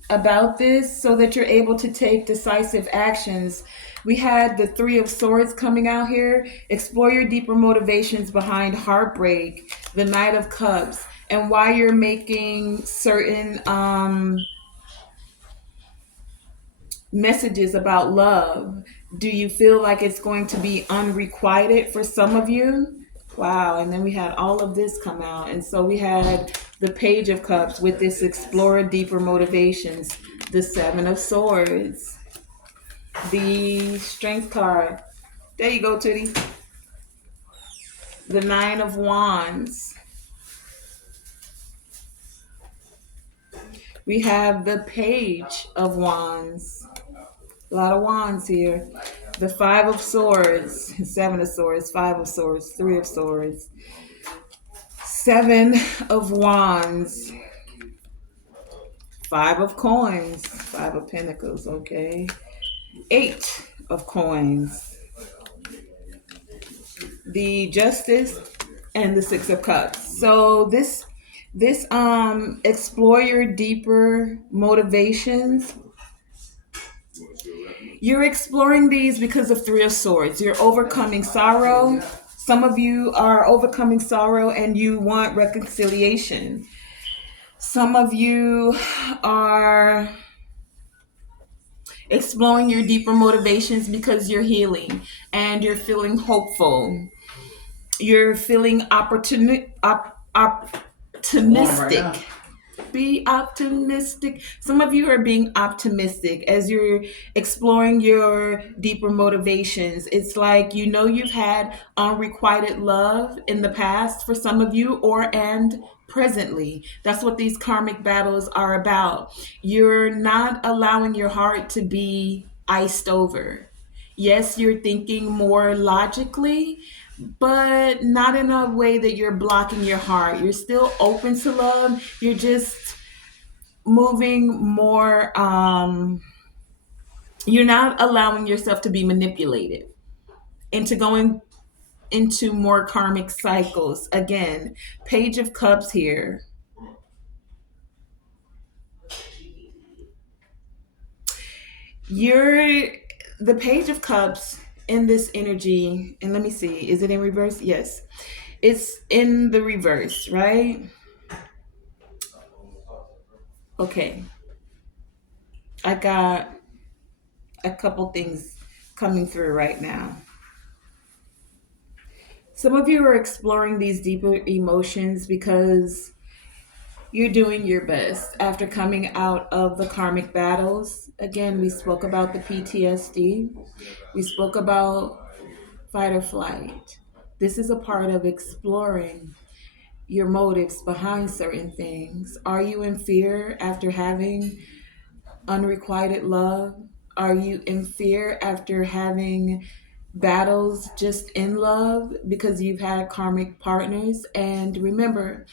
about this, so that you're able to take decisive actions. We had the Three of Swords coming out here. Explore your deeper motivations behind heartbreak, the Knight of Cups, and why you're making certain messages about love. Do you feel like it's going to be unrequited for some of you? Wow. And then we had all of this come out. And so we had the Page of Cups with this explore deeper motivations, the Seven of Swords, the Strength card. There you go, Tootie. The Nine of Wands. We have the Page of Wands. A lot of wands here. The Five of Swords, Seven of Swords, Five of Swords, Three of Swords, Seven of Wands, Five of Coins, Five of Pentacles, okay. Eight of Coins, the Justice, and the Six of Cups. So this explore your deeper motivations. You're exploring these because of Three of Swords. You're overcoming sorrow. Some of you are overcoming sorrow and you want reconciliation. Some of you are exploring your deeper motivations because you're healing and you're feeling hopeful. You're feeling optimistic. Be optimistic. Some of you are being optimistic as you're exploring your deeper motivations. It's like you know you've had unrequited love in the past for some of you, or and presently. That's what these karmic battles are about. You're not allowing your heart to be iced over. Yes, you're thinking more logically, but not in a way that you're blocking your heart. You're still open to love. You're just moving more. You're not allowing yourself to be manipulated into going into more karmic cycles. Again, Page of Cups here. You're the Page of Cups in this energy. And let me see, is it in reverse? Yes, it's in the reverse, right? Okay, I got a couple things coming through right now. Some of you are exploring these deeper emotions because you're doing your best after coming out of the karmic battles. Again, we spoke about the PTSD, we spoke about fight or flight. This is a part of exploring your motives behind certain things. Are you in fear after having unrequited love? Are you in fear after having battles just in love because you've had karmic partners? And remember,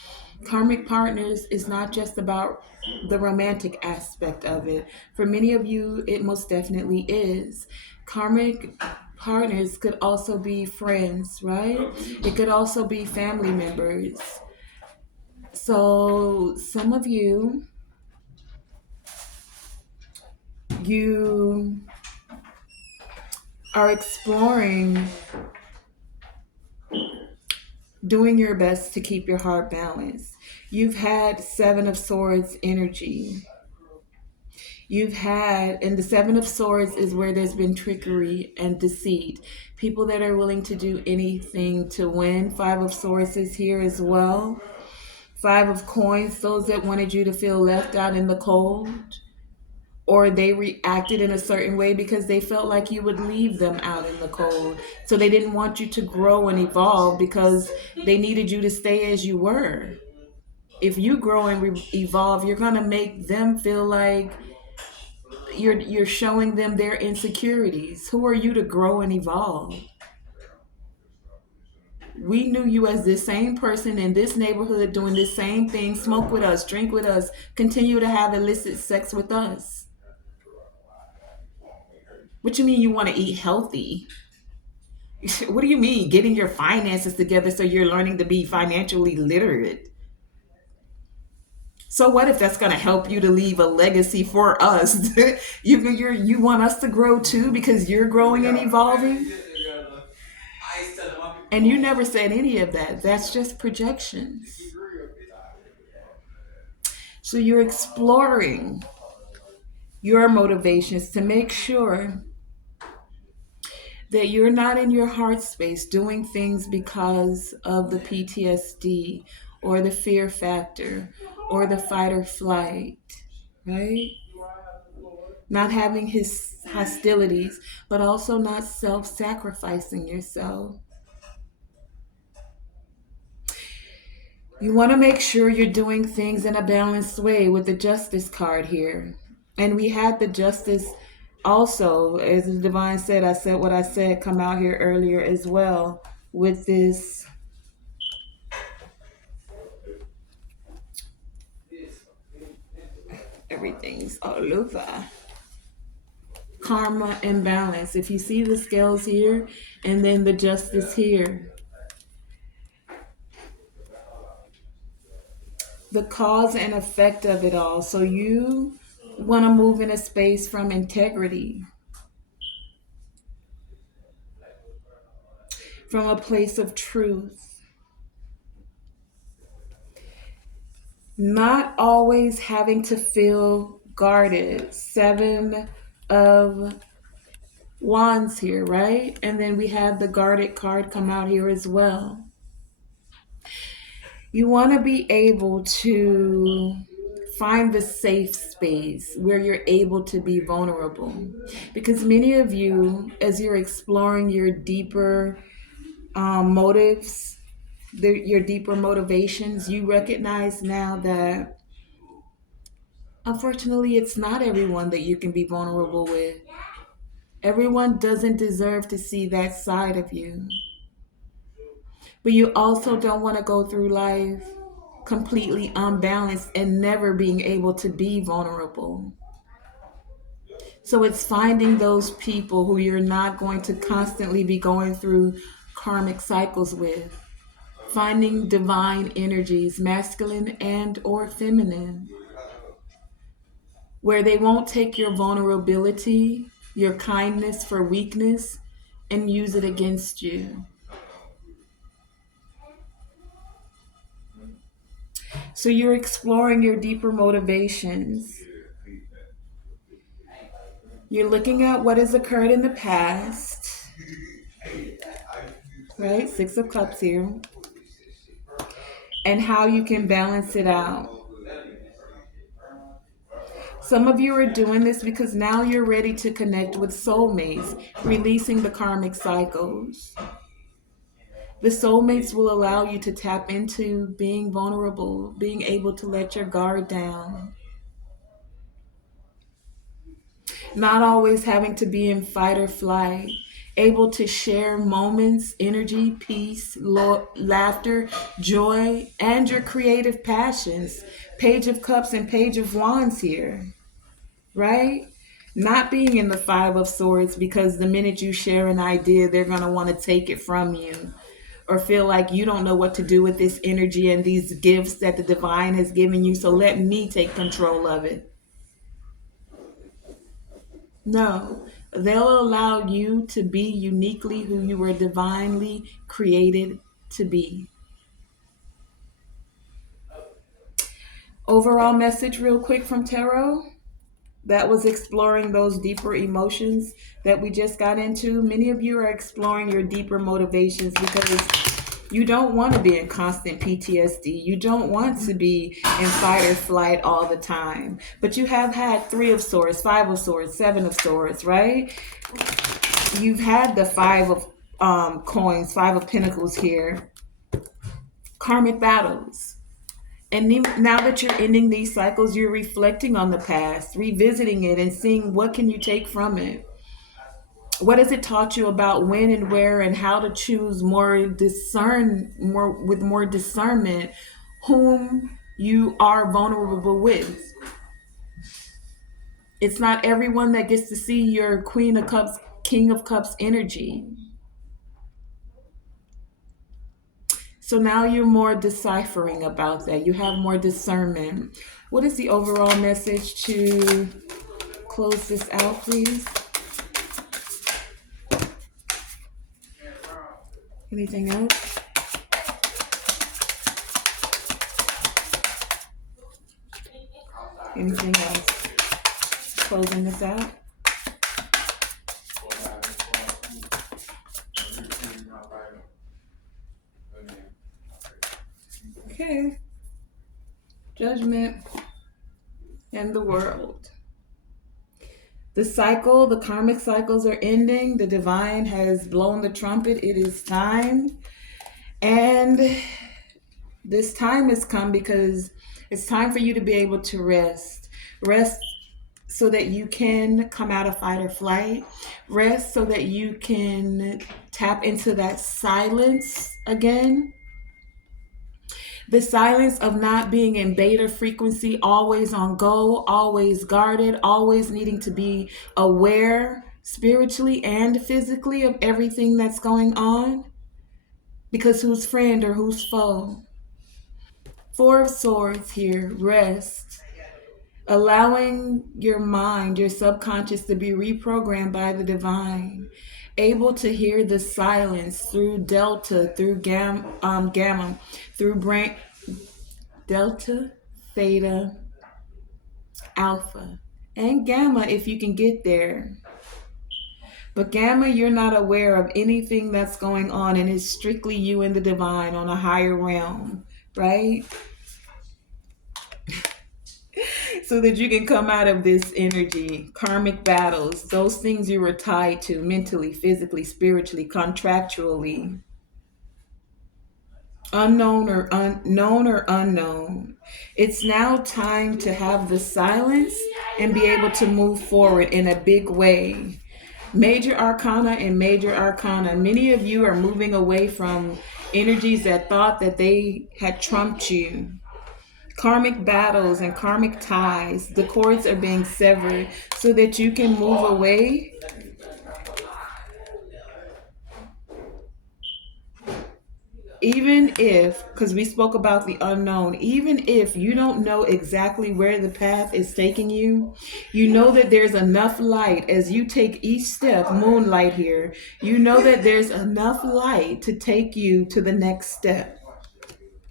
karmic partners is not just about the romantic aspect of it. For many of you, it most definitely is. Karmic partners could also be friends, right? It could also be family members. So some of you, you are exploring doing your best to keep your heart balanced. You've had Seven of Swords energy. You've had, and the Seven of Swords is where there's been trickery and deceit. People that are willing to do anything to win. Five of Swords is here as well. Five of Coins, those that wanted you to feel left out in the cold, or they reacted in a certain way because they felt like you would leave them out in the cold. So they didn't want you to grow and evolve because they needed you to stay as you were. If you grow and evolve, you're going to make them feel like you're showing them their insecurities. Who are you to grow and evolve? We knew you as this same person in this neighborhood doing this same thing, smoke with us, drink with us, continue to have illicit sex with us. What you mean you want to eat healthy? What do you mean getting your finances together so you're learning to be financially literate? So what if that's going to help you to leave a legacy for us? You want us to grow too because you're growing and evolving? And you never said any of that. That's just projections. So you're exploring your motivations to make sure that you're not in your heart space doing things because of the PTSD or the fear factor or the fight or flight, right? Not having his hostilities, but also not self-sacrificing yourself. You want to make sure you're doing things in a balanced way with the justice card here. And we had the justice Also, as the divine said, I said what I said, come out here earlier as well with this everything's all over. Karma imbalance. If you see the scales here and then the justice here, the cause and effect of it all. So you want to move in a space from integrity, from a place of truth, not always having to feel guarded. Seven of Wands here, right? And then we have the guarded card come out here as well. You want to be able to find the safe space where you're able to be vulnerable. Because many of you, as you're exploring your deeper motives, your deeper motivations, you recognize now that unfortunately it's not everyone that you can be vulnerable with. Everyone doesn't deserve to see that side of you. But you also don't want to go through life completely unbalanced and never being able to be vulnerable. So it's finding those people who you're not going to constantly be going through karmic cycles with. Finding divine energies, masculine and or feminine, where they won't take your vulnerability, your kindness for weakness, and use it against you. So you're exploring your deeper motivations. You're looking at what has occurred in the past, right? Six of Cups here. And how you can balance it out. Some of you are doing this because now you're ready to connect with soulmates, releasing the karmic cycles. The soulmates will allow you to tap into being vulnerable, being able to let your guard down. Not always having to be in fight or flight. Able to share moments, energy, peace, laughter, joy, and your creative passions. Page of Cups and Page of Wands here, right? Not being in the Five of Swords because the minute you share an idea, they're going to want to take it from you or feel like you don't know what to do with this energy and these gifts that the divine has given you. So let me take control of it. No, they'll allow you to be uniquely who you were divinely created to be. Overall message, real quick, from Tarot. That was exploring those deeper emotions that we just got into. Many of you are exploring your deeper motivations because you don't want to be in constant PTSD. You don't want to be in fight or flight all the time. But you have had Three of Swords, Five of Swords, Seven of Swords, right? You've had the Five of Coins, Five of Pentacles here. Karmic battles. And now that you're ending these cycles, you're reflecting on the past, revisiting it and seeing what can you take from it. What has it taught you about when and where and how to choose more with more discernment whom you are vulnerable with? It's not everyone that gets to see your Queen of Cups, King of Cups energy. So now you're more deciphering about that. You have more discernment. What is the overall message to close this out, please? Anything else? Anything else? Closing this out. Okay. Judgment and the world. The cycle, the karmic cycles are ending. The divine has blown the trumpet. It is time. And this time has come because it's time for you to be able to rest. Rest so that you can come out of fight or flight. Rest so that you can tap into that silence again. The silence of not being in beta frequency, always on go, always guarded, always needing to be aware spiritually and physically of everything that's going on. Because who's friend or who's foe? Four of Swords here, rest. Allowing your mind, your subconscious to be reprogrammed by the divine. Able to hear the silence through delta, through gamma, through brain, delta, theta, alpha, and gamma if you can get there. But gamma, you're not aware of anything that's going on, and it's strictly you and the divine on a higher realm, right? So that you can come out of this energy, karmic battles, those things you were tied to mentally, physically, spiritually, contractually, unknown or unknown. It's now time to have the silence and be able to move forward in a big way. Major arcana and major arcana. Many of you are moving away from energies that thought that they had trumped you. Karmic battles and karmic ties, the cords are being severed so that you can move away. Even if, because we spoke about the unknown, even if you don't know exactly where the path is taking you, you know that there's enough light as you take each step, moonlight here, you know that there's enough light to take you to the next step.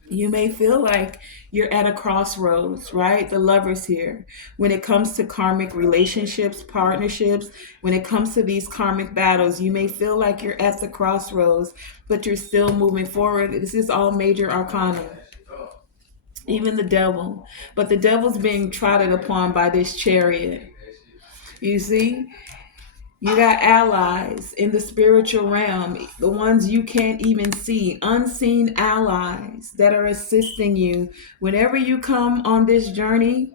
You may feel like you're at a crossroads, right? The lovers here. When it comes to karmic relationships, partnerships, when it comes to these karmic battles, you may feel like you're at the crossroads, but you're still moving forward. This is all major arcana, even the devil. But the devil's being trotted upon by this chariot. You see? You got allies in the spiritual realm, the ones you can't even see, unseen allies that are assisting you. Whenever you come on this journey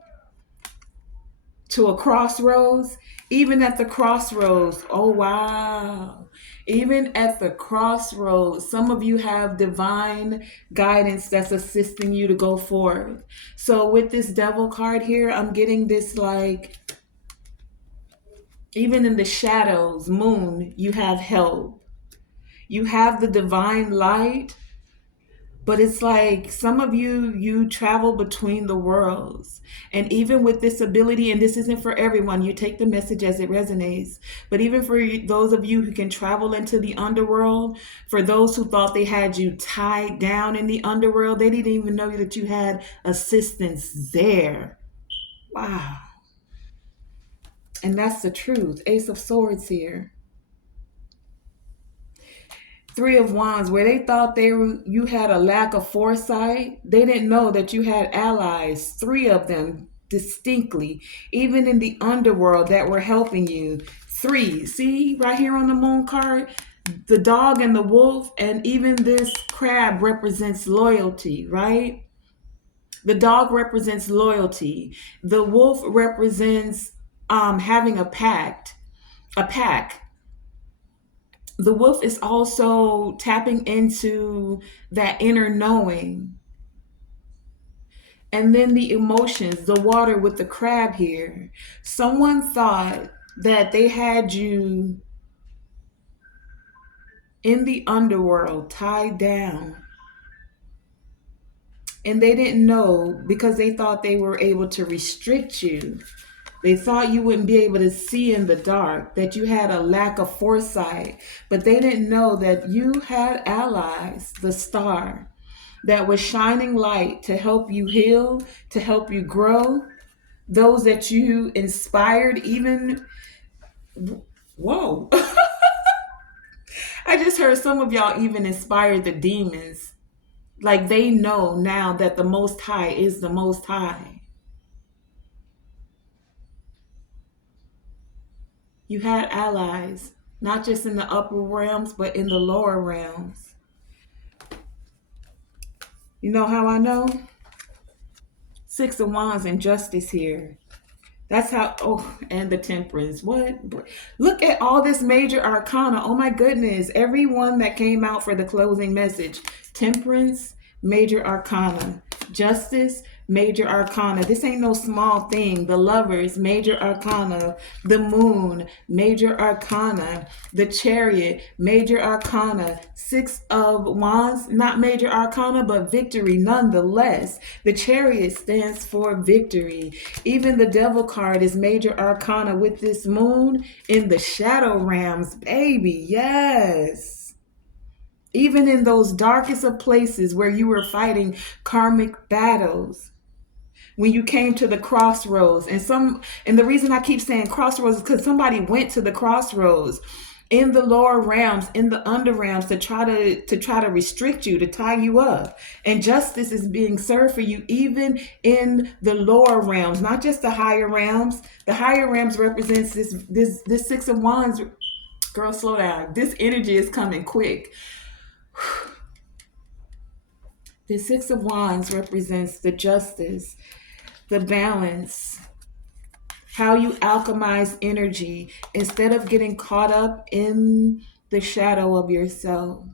to a crossroads, even at the crossroads, oh wow. Even at the crossroads, some of you have divine guidance that's assisting you to go forward. So with this devil card here, I'm getting this like, even in the shadows, moon, you have help. You have the divine light, but it's like some of you travel between the worlds. And even with this ability, and this isn't for everyone, you take the message as it resonates, but even for those of you who can travel into the underworld, for those who thought they had you tied down in the underworld, they didn't even know that you had assistance there. Wow. And that's the truth. Ace of Swords here. Three of Wands, where they thought you had a lack of foresight, they didn't know that you had allies, three of them distinctly, even in the underworld that were helping you. Three, see right here on the moon card, the dog and the wolf, and even this crab represents loyalty, right? The dog represents loyalty. The wolf represents having a pack. The wolf is also tapping into that inner knowing. And then the emotions, the water with the crab here. Someone thought that they had you in the underworld, tied down. And they didn't know because they thought they were able to restrict you. They thought you wouldn't be able to see in the dark, that you had a lack of foresight, but they didn't know that you had allies, the star, that was shining light to help you heal, to help you grow, those that you inspired, even, whoa. I just heard some of y'all even inspired the demons. Like they know now that the Most High is the Most High. You had allies, not just in the upper realms, but in the lower realms. You know how I know? Six of Wands and Justice here. That's how, oh, and the temperance. What? Look at all this major arcana. Oh my goodness. Everyone that came out for the closing message: temperance, major arcana; justice, major arcana. This ain't no small thing. The lovers, major arcana; the moon, major arcana; the chariot, major arcana; six of wands, not major arcana, but victory nonetheless. The chariot stands for victory. Even the devil card is major arcana with this moon in the shadow realms, baby. Yes. Even in those darkest of places where you were fighting karmic battles, when you came to the crossroads, and the reason I keep saying crossroads is because somebody went to the crossroads in the lower realms, in the under realms, to try to restrict you, to tie you up. And justice is being served for you even in the lower realms, not just the higher realms. The higher realms represents this six of wands. Girl, slow down. This energy is coming quick. The six of wands represents the justice, the balance, how you alchemize energy instead of getting caught up in the shadow of yourself.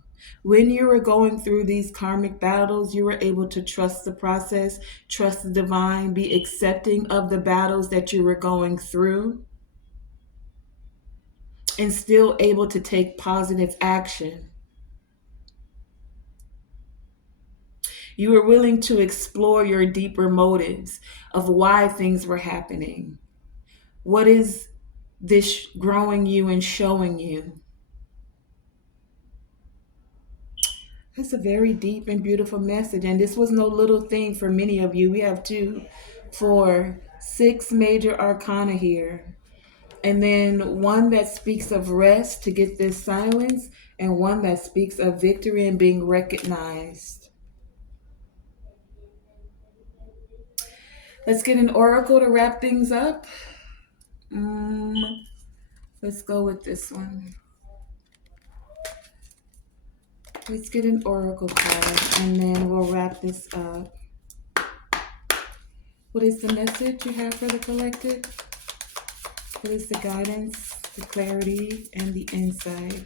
When you were going through these karmic battles, you were able to trust the process, trust the divine, be accepting of the battles that you were going through, and still able to take positive action. You were willing to explore your deeper motives of why things were happening. What is this growing you and showing you? That's a very deep and beautiful message. And this was no little thing for many of you. We have 2, 4, 6 major arcana here. And then one that speaks of rest to get this silence, and one that speaks of victory and being recognized. Let's get an oracle to wrap things up. Let's go with this one. Let's get an oracle card and then we'll wrap this up. What is the message you have for the collective? What is the guidance, the clarity, and the insight?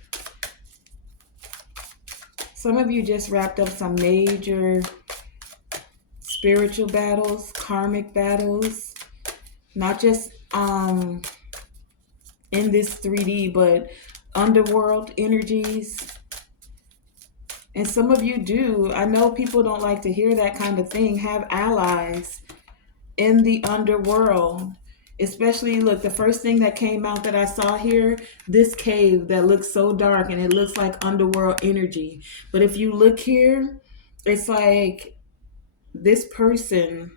Some of you just wrapped up some major spiritual battles, karmic battles, not just in this 3D, but underworld energies. And some of you do, I know people don't like to hear that kind of thing, have allies in the underworld. Especially, look, the first thing that came out that I saw here, this cave that looks so dark and it looks like underworld energy. But if you look here, it's like this person,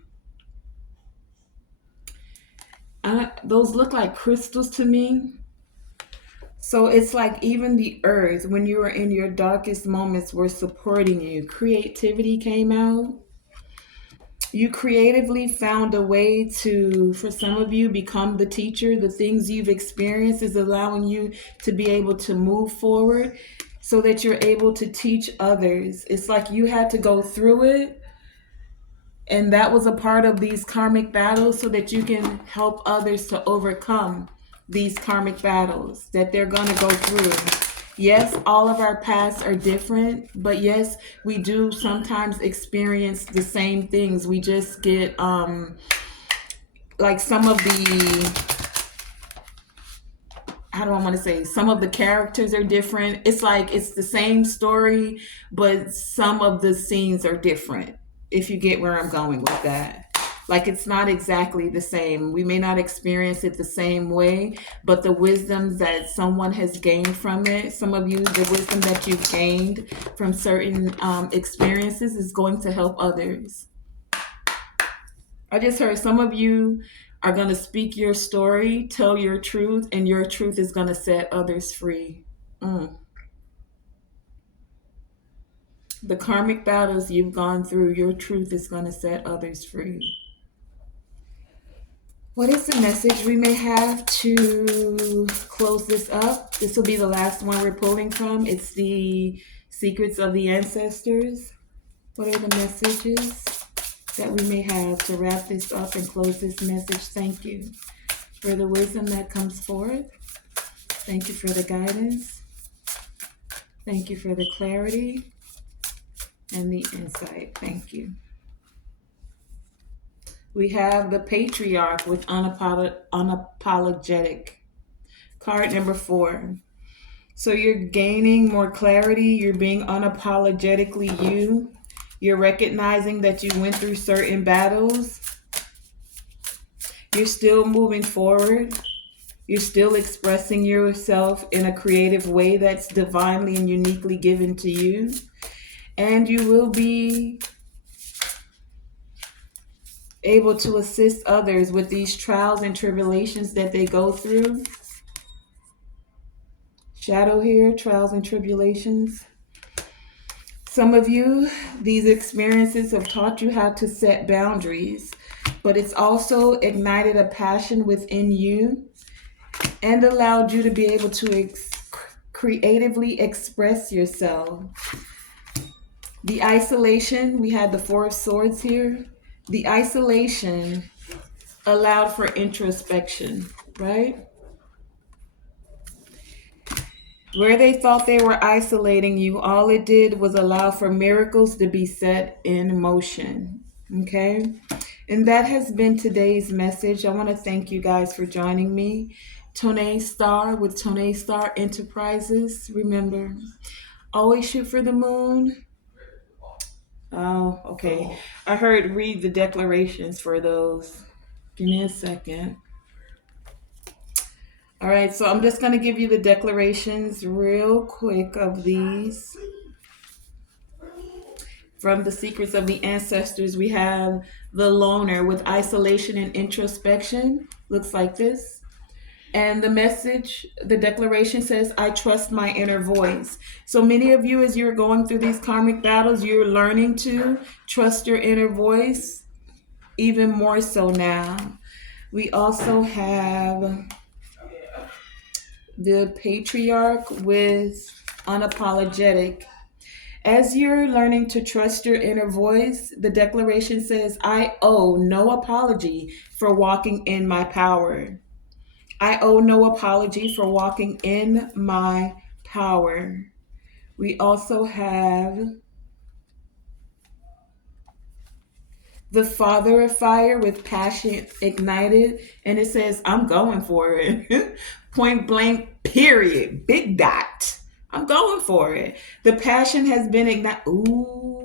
those look like crystals to me. So it's like even the earth, when you were in your darkest moments, were supporting you. Creativity came out. You creatively found a way to, for some of you, become the teacher. The things you've experienced is allowing you to be able to move forward so that you're able to teach others. It's like you had to go through it, and that was a part of these karmic battles so that you can help others to overcome these karmic battles that they're going to go through. Yes, all of our paths are different, but yes, we do sometimes experience the same things. We just get like some of the, how do I want to say, some of the characters are different. It's like it's the same story, but some of the scenes are different, if you get where I'm going with that. Like it's not exactly the same. We may not experience it the same way, but the wisdom that someone has gained from it, some of you, the wisdom that you've gained from certain experiences is going to help others. I just heard some of you are going to speak your story, tell your truth, and your truth is going to set others free. The karmic battles you've gone through, your truth is going to set others free. What is the message we may have to close this up? This will be the last one we're pulling from. It's the secrets of the ancestors. What are the messages that we may have to wrap this up and close this message? Thank you. for the wisdom that comes forth. Thank you for the guidance. Thank you for the clarity and the insight. Thank you. We have the patriarch with unapologetic. Card number 4. So you're gaining more clarity. You're being unapologetically you. You're recognizing that you went through certain battles. You're still moving forward. You're still expressing yourself in a creative way that's divinely and uniquely given to you. And you will be able to assist others with these trials and tribulations that they go through. Shadow here, trials and tribulations. Some of you, these experiences have taught you how to set boundaries, but it's also ignited a passion within you and allowed you to be able to creatively express yourself. The isolation, we had the 4 of Swords here. The isolation allowed for introspection, right? Where they thought they were isolating you, all it did was allow for miracles to be set in motion. Okay? And that has been today's message. I want to thank you guys for joining me. Tonae Star with Tonae Star Enterprises. Remember, always shoot for the moon. Oh, okay. I heard read the declarations for those. Give me a second. All right, so I'm just going to give you the declarations real quick of these. From the Secrets of the Ancestors, we have the loner with isolation and introspection. Looks like this. And the message, the declaration says, I trust my inner voice. So many of you, as you're going through these karmic battles, you're learning to trust your inner voice even more so now. We also have the patriarch with unapologetic. As you're learning to trust your inner voice, the declaration says, I owe no apology for walking in my power. I owe no apology for walking in my power. We also have the Father of Fire with passion ignited, and it says, I'm going for it. Point blank, period. Big dot. I'm going for it. The passion has been ignited. Ooh.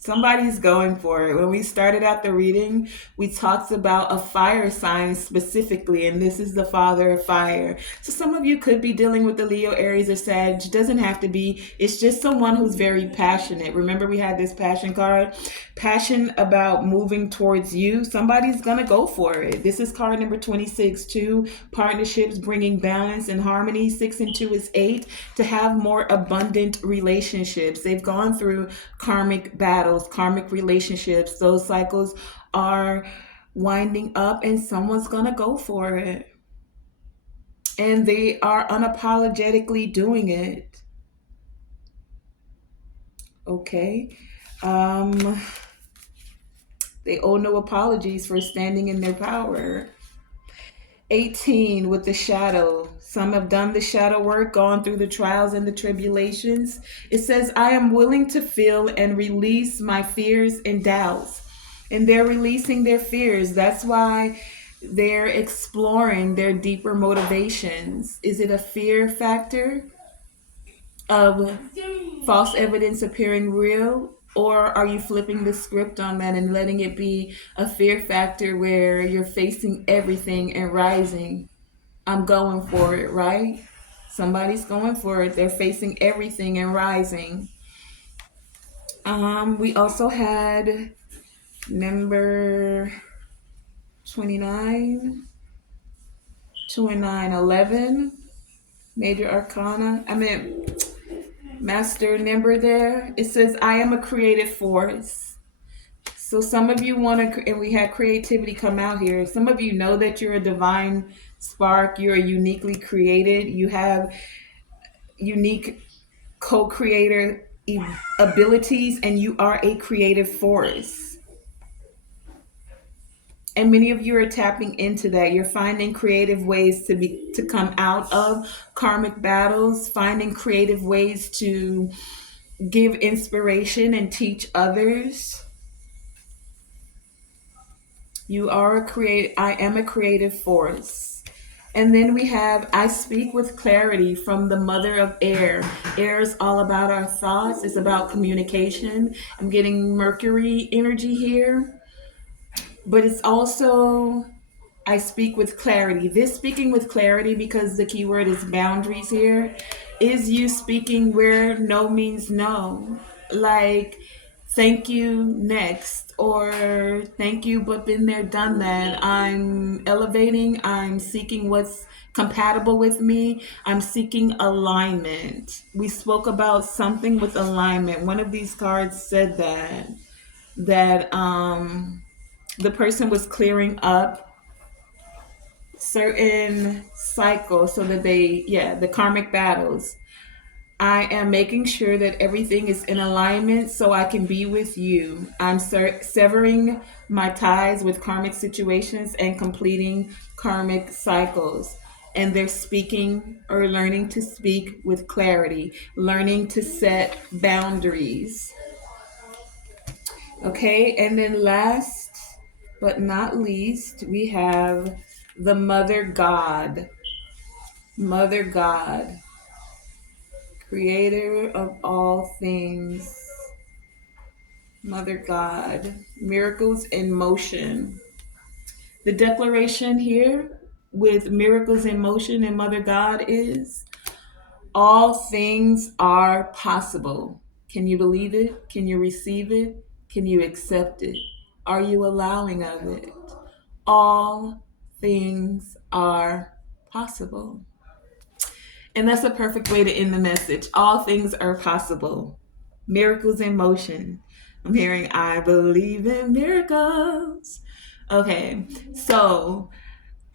Somebody's going for it. When we started out the reading, we talked about a fire sign specifically, and this is the Father of Fire. So some of you could be dealing with the Leo, Aries, or Sag. It doesn't have to be. It's just someone who's very passionate. Remember, we had this passion card. Passion about moving towards you. Somebody's going to go for it. This is card number 26. 2, partnerships, bringing balance and harmony. 6 and 2 is 8. To have more abundant relationships. They've gone through karmic battles, karmic relationships. Those cycles are winding up and someone's gonna go for it, and they are unapologetically doing it. Okay. They owe no apologies for standing in their power. 18 with the shadow. Some have done the shadow work, gone through the trials and the tribulations. It says, I am willing to feel and release my fears and doubts. And they're releasing their fears. That's why they're exploring their deeper motivations. Is it a fear factor of false evidence appearing real? Or are you flipping the script on that and letting it be a fear factor where you're facing everything and rising? I'm going for it, right? Somebody's going for it. They're facing everything and rising. We also had number 29, 2 and 9, 11, major arcana. Master number there. It says, I am a creative force. So some of you want to, and we had creativity come out here. Some of you know that you're a divine spark. You're uniquely created. You have unique co-creator abilities, and you are a creative force. And many of you are tapping into that. You're finding creative ways to come out of karmic battles, finding creative ways to give inspiration and teach others. You are a create I am a creative force. And then we have I speak with clarity from the mother of air. Air is all about our thoughts, it's about communication. I'm getting Mercury energy here, but it's also I speak with clarity. This speaking with clarity, because the key word is boundaries here, is you speaking where no means no. Like, thank you, next, or thank you, but been there, done that. I'm elevating, I'm seeking what's compatible with me, I'm seeking alignment. We spoke about something with alignment. One of these cards said that the person was clearing up certain cycles so that the karmic battles. I am making sure that everything is in alignment so I can be with you. I'm severing my ties with karmic situations and completing karmic cycles. And they're speaking or learning to speak with clarity, learning to set boundaries. Okay, and then last but not least, we have the Mother God. Mother God, creator of all things. Mother God, miracles in motion. The declaration here with miracles in motion and Mother God is all things are possible. Can you believe it? Can you receive it? Can you accept it? Are you allowing of it? All things are possible. And that's a perfect way to end the message. All things are possible. Miracles in motion. I'm hearing, I believe in miracles. Okay, so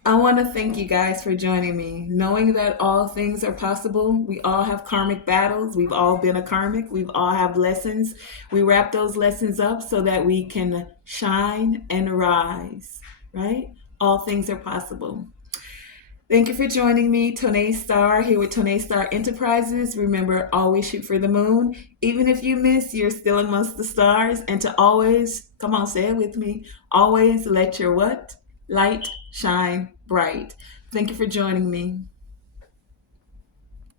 I want to thank you guys for joining me. Knowing that all things are possible, we all have karmic battles. We've all been a karmic. We've all have lessons. We wrap those lessons up so that we can shine and rise, right? All things are possible. Thank you for joining me, Tonae Star, here with Tonae Star Enterprises. Remember, always shoot for the moon. Even if you miss, you're still amongst the stars. And to always, come on, say it with me, always let your what? Light shine bright. Thank you for joining me.